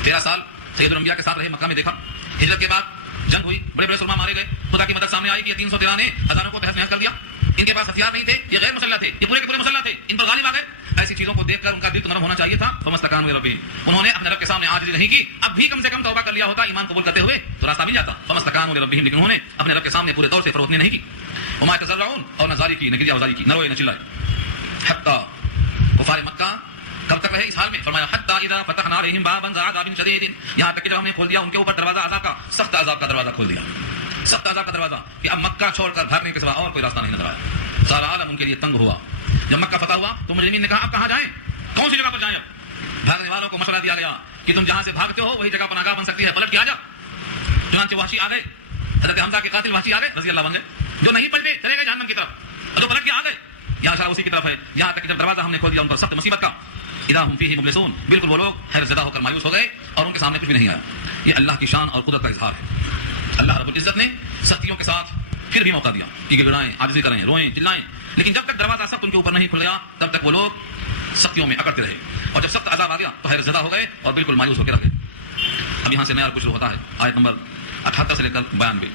13 سال سید الانبیاء کے ساتھ رہے, مکہ میں دیکھا. ہجرت کے بعد جنگ ہوئی, بڑے بڑے سرما مارے گئے. خدا کی مدد سامنے آئی کہ یہ 313 نے ہزاروں کو تحس نحس کر دیا. ان کے پاس ہتھیار نہیں تھے, یہ غیر مسلح تھے, یہ پورے کے پورے مسلح تھے, ان پر غالب آ گئے. ایسی چیزوں کو دیکھ کر ان کا دل تو نرم ہونا چاہیے تھا. فمستکانوا لربہم, انہوں نے اپنے رب کے سامنے عاجزی نہیں کی. اب بھی کم سے کم توبہ کر لیا ہوتا ایمان قبول کرتے ہوئے تو راستہ مل جاتا. فمستکانوا لربہم, لیکن انہوں نے اپنے رب کے سامنے پورے طور سے فروتنی نہیں کی. وما يتزرعون, اور نہ زاری کی, نہ گریہ وزاری کی, نہ روئے نہ چلائے. حتی کفار مکہ کب تک رہے اس حال میں؟ فرمایا حتی اذا فتحنا علیہم بابا ذا عذاب شدید, یہاں تک کہ جب ہم نے کھول دیا ان کے اوپر دروازہ عذاب کا, سخت عذاب کا دروازہ کھول دیا, سخت عذاب کا دروازہ, کہ اب مکہ چھوڑ کر بھاگنے کے سوا اور کوئی راستہ نہیں نظر آیا. سارا عالم ان کے لیے تنگ ہوا. جب مکہ فتح ہوا تو مجرمین نے کہا اب کہاں جائیں, کون سی جگہ پر جائیں؟ اب بھاگنے والوں کو مشورہ دیا گیا کہ تم جہاں سے بھاگتے ہو وہی جگہ پناہگاہ بن سکتی ہے, پلٹ کے آ جا. چنانچہ وحشی آ گئے, حضرت حمزہ کے قاتل وحشی آ گئے, رضی اللہ بن گئے. جو نہیں پلٹے چلے گئے جہنم کی طرف, اور جو پلٹ کے آ گئے یہاں اشارہ اسی کی طرف ہے. یہاں تک کہ جب دروازہ ہم نے کھول دیا ان پر سخت مصیبت کا, اذا ہم فیہ مبلسون, بالکل وہ لوگ حیرت زدہ ہو کر مایوس ہو گئے اور ان کے سامنے کچھ بھی نہیں آیا. یہ اللہ کی شان اور قدرت کا اظہار ہے. اللہ رب العزت نے سختیوں کے ساتھ پھر بھی موقع دیا کہ گڑائیں, عاجزی کریں, روئیں, چلائیں, لیکن جب تک دروازہ سخت ان کے اوپر نہیں کھل گیا تب تک وہ لوگ سختیوں میں اکڑتے رہے، اور جب سخت عذاب آ گیا تو حیرت زدہ ہو گئے اور بالکل مایوس ہو کے رہ گئے۔ اب یہاں سے نیا کچھ ہوتا ہے، آیت نمبر 78 سے لے کر 92۔